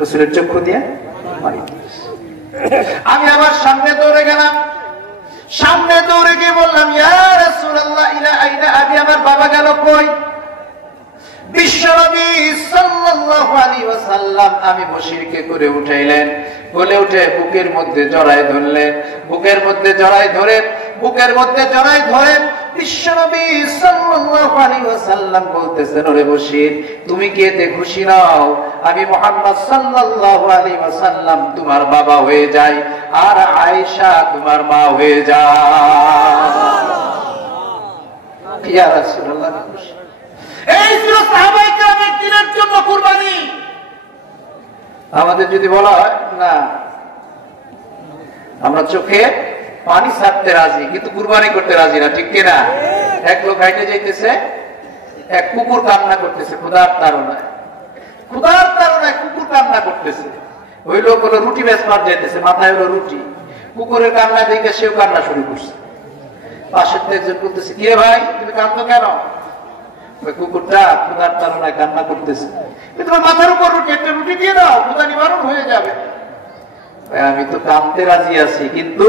রাসূলের চক্ষু দিয়ে পানি পড়তেছে। আমি আবার সামনে দৌড়ে গেলাম, সামনে দৌড়ে গিয়ে বললাম, ইয়া রাসূলুল্লাহ, ইলা আইনা আবি, আমার বাবা গেল কই? বিশ্বনবী সাল্লাল্লাহু আলাইহি ওয়াসাল্লাম আমি বশিরকে করে উঠাইলেন, কোলে উঠে বুকের মধ্যে জড়ায় ধরলেন, বুকের মধ্যে জড়ায় ধরে বিশ্বনবী সাল্লাল্লাহু আলাইহি ওয়াসাল্লাম বলতেছেন, ওরে বশির, তুমি কি এতে খুশি নও? আমি মুহাম্মদ সাল্লাল্লাহু আলাইহি ওয়াসাল্লাম তোমার বাবা হয়ে যাই, আর আয়েশা তোমার মা হয়ে যায়। ইয়া রাসূলুল্লাহ, এই ছিল সাহাবায়ে কেরামের দিনের জন্য কুরবানি। আমাদের যদি বলা হয় না, আমরা চোখে পানি ছাড়তে রাজি, কিন্তু কুরবানি করতে রাজি না, ঠিক কিনা? এক লোক হাইটে যাইতেছে, এক কুকুর কান্না করতেছে, ক্ষুধার তাড়নায় কুকুর কান্না করতেছে। ওই লোক হলো রুটি বেচবার যাইতেছে, মাথায় হলো রুটি, কুকুরের কান্না দেখে সেও কান্না শুরু করছে। পাশের একজন বলতেছে, কে ভাই তুমি কাঁদছো কেন? কুকুরটা ক্ষুধার তাড়নায় কান্না করতেছে। তোমার মাথার উপর রুটি, একটা রুটি দিয়ে দাও, ক্ষুধা নিবারণ হয়ে যাবে। আমি তো কাঁদতে রাজি আছি, কিন্তু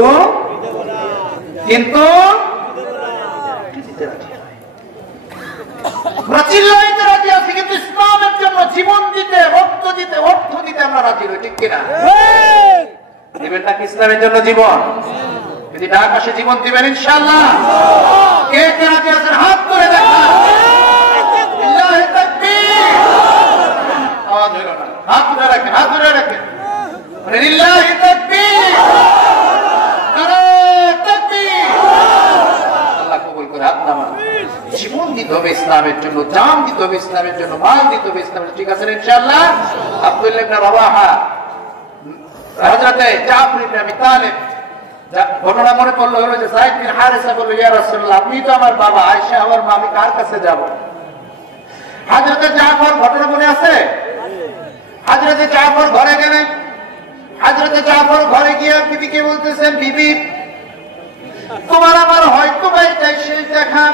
ইসলামের জন্য জীবন দিতে, রক্ত দিতে, অর্থ দিতে আমরা রাজি হই, ঠিক কিনা? দিবেন নাকি ইসলামের জন্য জীবন? যদি ডাক আসে জীবন দিবেন ইনশাআল্লাহ? কে কে রাজি আছেন হাত করে দেখা। লিল্লাহি তাকবীর। আওয়াজ হলো না, হাত ধরে রাখেন, হাত ধরে রাখেন। লিল্লাহি তাকবীর, নারায়ে তাকবীর। আল্লাহ কবুল করে। হাত নামান। জীবন দিতে হবে ইসলামের জন্য, জান দিতে হবে ইসলামের জন্য, মাল দিতে হবে ইসলামের, ঠিক আছে ইনশাআল্লাহ? আব্দুল্লাহ ইবনে রাওয়াহা, হযরত জাফর ইবনে আবি তালিব, ঘটনা মনে পড়লো, হলো যে যায়েদ বিন হারিসা বলল, ইয়া রাসূলুল্লাহ, আপনি তো আমার বাবা, আয়েশা আমার মা, আমি কার কাছে যাব? হযরত জাফর, ঘটনা মনে আছে? হযরত জাফর ঘরে গেলেন। হযরত জাফর ঘরে গিয়ে বিবিকে বলতেছেন, বিবি, তোমার আমার হয়তো এটাই শেষ দেখা।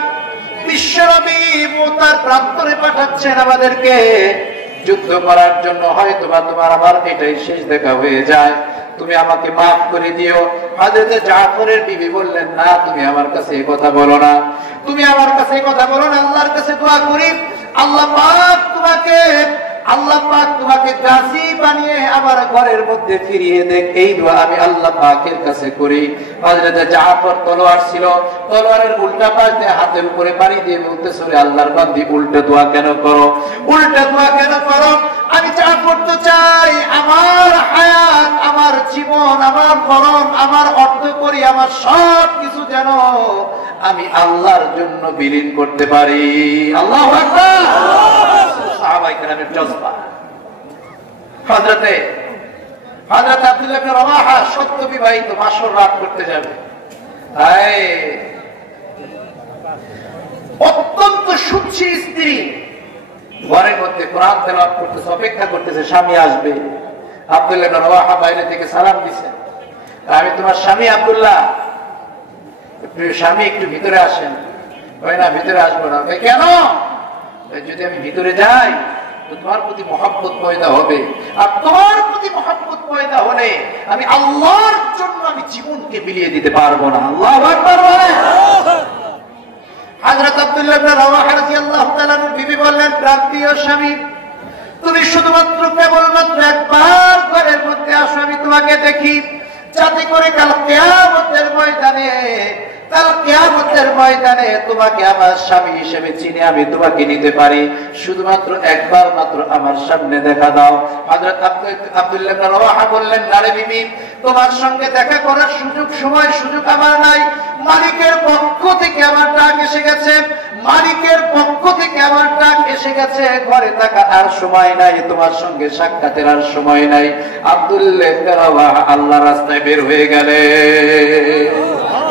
বিশ্বনবী মুতার প্রান্তরে পাঠাচ্ছেন আমাদেরকে যুদ্ধ করার জন্য, হয়তো বা তোমার আমার এটাই শেষ দেখা হয়ে যায়, তুমি আমাকে মাফ করে দিও। হযরত জাফরের বিবি বললেন, না, তুমি আমার কাছে এই কথা বলো না, তুমি আমার কাছে এই কথা বলো না, আল্লাহর কাছে দোয়া করি, আল্লাহ পাক তোমাকে গাজী বানিয়ে আমার ঘরের মধ্যে ফিরিয়ে দেখ, এই দোয়া আমি আল্লাহ পাকের কাছে করি। হযরত জাফর তলোয়ার ছিল, তলোয়ারের উল্টা পাশ দিয়ে হাতের উপরে বাড়ি দিয়ে বলতেছে, আল্লাহর বান্দি, উল্টা দোয়া কেন করো? আমি জাফর তো চাই আমার হায়াত, আমার জীবন, আমার মরণ, আমার অর্থ করি, আমার সব কিছু যেন আমি আল্লাহর জন্য বিলীন করতে পারি। আল্লাহু আকবার। সাহাবায়ে কেরামের জজবা। হযরত আব্দুল্লাহ ইবনে রাওয়াহা সত্য বিবাহিত, মাসর রাত করতে যাবে, অত্যন্ত সুখী স্ত্রী ঘরের মধ্যে কোরআন তেলাওয়াত করতেছে, অপেক্ষা করতেছে স্বামী আসবে। আব্দুল্লাহ ইবনে রাওয়াহা বাইরে থেকে সালাম দিয়েছেন, আমি তোমার স্বামী আব্দুল্লাহ, স্বামী একটু ভিতরে আসেন। না, ভিতরে আসবো না। কেন? যদি আমি ভিতরে যাই তো তোমার প্রতি মহব্বত পয়দা হবে, আর তোমার প্রতি মহব্বত পয়দা হলে আমি আল্লাহর জন্য আমি জীবনকে বিলিয়ে দিতে পারবো না। আল্লাহু আকবার বলেন। হযরত আব্দুল্লাহ ইবনে রাওয়াহা রাদিয়াল্লাহু তাআলা আনহু বিবি বললেন, প্রান্তীয় স্বামী, তুমি শুধুমাত্র কেবলমাত্র একবার ঘরের মধ্যে আসো, আমি তোমাকে দেখি, যাতে করে কাল কিয়ামতের ময়দানে কাল কিয়ামতের ময়দানে তোমাকে আমার স্বামী হিসেবে চিনে আমি তোমাকে নিতে পারি, শুধুমাত্র একবার মাত্র আমার সামনে দেখা দাও। হযরত আব্দুল্লাহ ইবনে রাওয়াহা বললেন, না রে বিবি, তোমার সঙ্গে দেখা করার সুযোগ আমার নাই। মালিকের পক্ষ থেকে আমার ডাক এসে গেছে, মালিকের পক্ষ থেকে আমার ডাক এসে গেছে, ঘরে থাকা আর সময় নাই, তোমার সঙ্গে সাক্ষাতের আর সময় নাই। আব্দুল্লাহ ইবনে রাওয়াহা আল্লাহর রাস্তায় বের হয়ে গেলেন।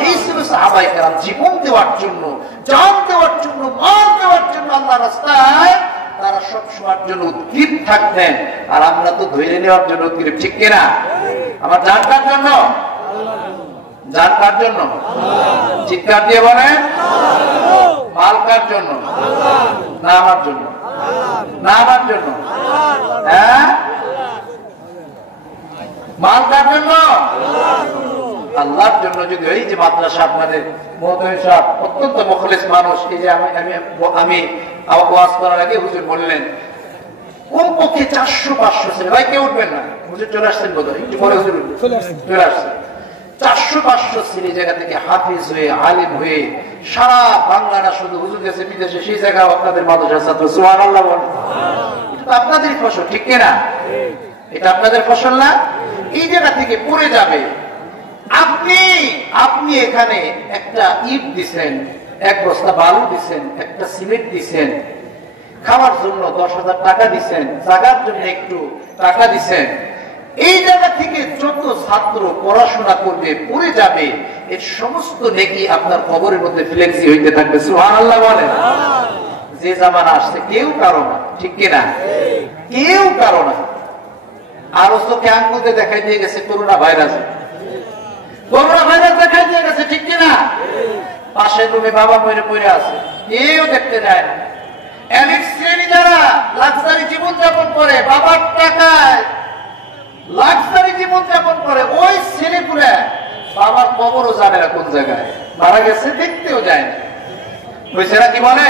এই ছিল সাহাবায়ে কেরাম, জীবন দেওয়ার জন্য, জান দেওয়ার জন্য, মাল দেওয়ার জন্য আল্লাহর রাস্তায় তারা সব সময়ের জন্য উদ্গ্রীব থাকতেন। আর আমরা তো ধরে নেওয়ার জন্য উদ্গ্রীব, ঠিক কিনা? আমার জান কার জন্য? জান কার জন্য? চিৎকার দিয়ে বলেন। মাল কার জন্য? না আমার জন্য, না আমার জন্য। হ্যাঁ, মাল কার জন্য? আল্লাহর জন্য। যদি এই যে মাদ্রাসা আপনাদের মহোদয় সাহেব অত্যন্ত মুখলিস মানুষ, এই যে আমি ওয়াজ করার আগে হুজুর বললেন কমপক্ষে 400-500 ছেলে, ভাই কেউ উঠবেন না, হুজুর চলে আসছেন বোধহয়, একটু পরে হুজুর চলে আসছেন। 400-500 ছেলে জায়গা থেকে হাফিজ হয়ে, আলিম হয়ে সারা বাংলা না শুধু হুজুর গেছে বিদেশে, সেই জায়গায় আপনাদের মাদ্রাসার ছাত্র। সুবহানাল্লাহ বলেন। এটা তো আপনাদেরই ফসল, ঠিক কিনা? এটা আপনাদের ফসল না? এই জায়গা থেকে পড়ে যাবে। আপনি এখানে একটা ইট দিছেন, এক বস্তা বালু দিছেন, একটা সিমেন্ট দিছেন, খাওয়ার জন্য 10,000 টাকা দিছেন, জায়গার জন্য একটু টাকা দিছেন। এই জায়গা থেকে যত ছাত্র পড়াশোনা করবে, পড়ে যাবে, এর সমস্ত নেকি আপনার কবরের মধ্যে ফ্লেক্সি হইতে থাকবে। সুবহানাল্লাহ বলেন। যে জামানা আসছে কেউ কারো না, ঠিক কিনা? কেউ কারো না। আরো চোখে আঙ্গুলে দেখাই দিয়ে গেছে করোনা ভাইরাস, করোনা ভাইরাস দেখাই দিয়ে গেছে, ঠিক কিনা? পাশের রুমে বাবা মরে আছে, কেউ দেখতে যায় না। এলিট শ্রেণী যারা লাক্সারি জীবনযাপন করে, বাবার টাকায় লাক্সারি জীবনযাপন করে, ওই ছেলেপুরা বাবার কবরও জানে না কোন জায়গায় মারা গেছে, দেখতেও যায় না। হয়েছে না? কি বলে?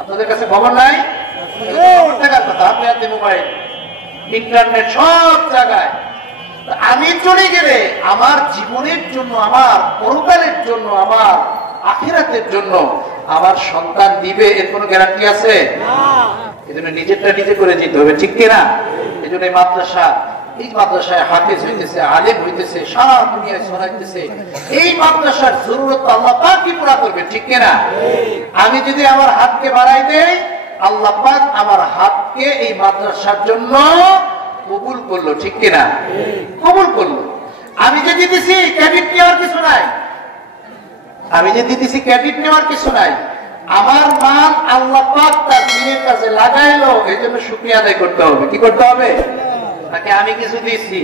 আপনাদের কাছে খবর নাই? টাকার কথা, আপনি হাতে মোবাইল, ইন্টারনেট, সব জায়গায়। আমি চলে গেলে আমার জীবনের জন্য, আমার পরকালের জন্য, আমার আখিরাতের জন্য আমার সন্তান দিবে, এর কোনো গ্যারান্টি আছে? এই জন্য নিজেরটা নিজে করে যেতে হবে, ঠিক কিনা? এই জন্য এই মাদ্রাসায় হাফেজ হইতেছে, আলেম হইতেছে, সারা দুনিয়ায় ছড়াইতেছে। এই মাদ্রাসার জরুরত আল্লাহ পাক কি পুরা করবে, ঠিক কিনা? আমি যদি আমার হাতকে বাড়াই দেই, আল্লাহ পাক আমার হাতকে এই মাদ্রাসার জন্য কবুল করলো, ঠিক কিনা? কবুল করলো। আমি যে দিতেছি ক্রেডিট নেওয়ার কিছু নাই, আমি যে দিতেছি ক্রেডিট নেওয়ার কিছু নাই। আমার মাল আল্লাহ পাক তার দ্বীনের কাজে লাগাইলো, এই জন্য শুকরিয়া আদায় করতে হবে। কি করতে হবে? তাকে আমি কিছু দিচ্ছি,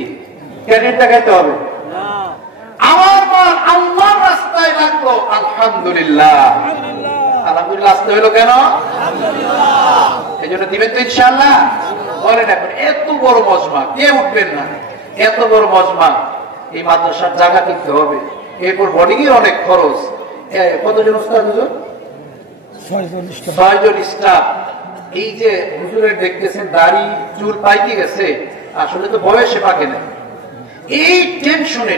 ক্রেডিট দেখাইতে হবে। আমার মাল আল্লাহর রাস্তায় লাগলো, আলহামদুলিল্লাহ। আলহামদুলিল্লাহ আসতে হলো কেন? এই জন্য দিবেন তো ইনশাআল্লাহ? বলেন এখন, এত বড় মজমা কে উঠবেন না? এত বড় মজমা, এই মাদ্রাসার জায়গা কিনতে হবে, এরপর বোর্ডিং এর অনেক খরচ। কতজন উস্তাদ? 6 জন স্টাফ। এই যে হুজুরের দেখতেছেন দাড়ি চুল পাইকে গেছে, আসলে তো বয়সে পাকে না। এই টেনশনে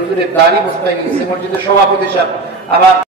হুজুরের দাড়ি মুস্তাইকে গেছে। মসজিদের সভাপতি সাহেব আমার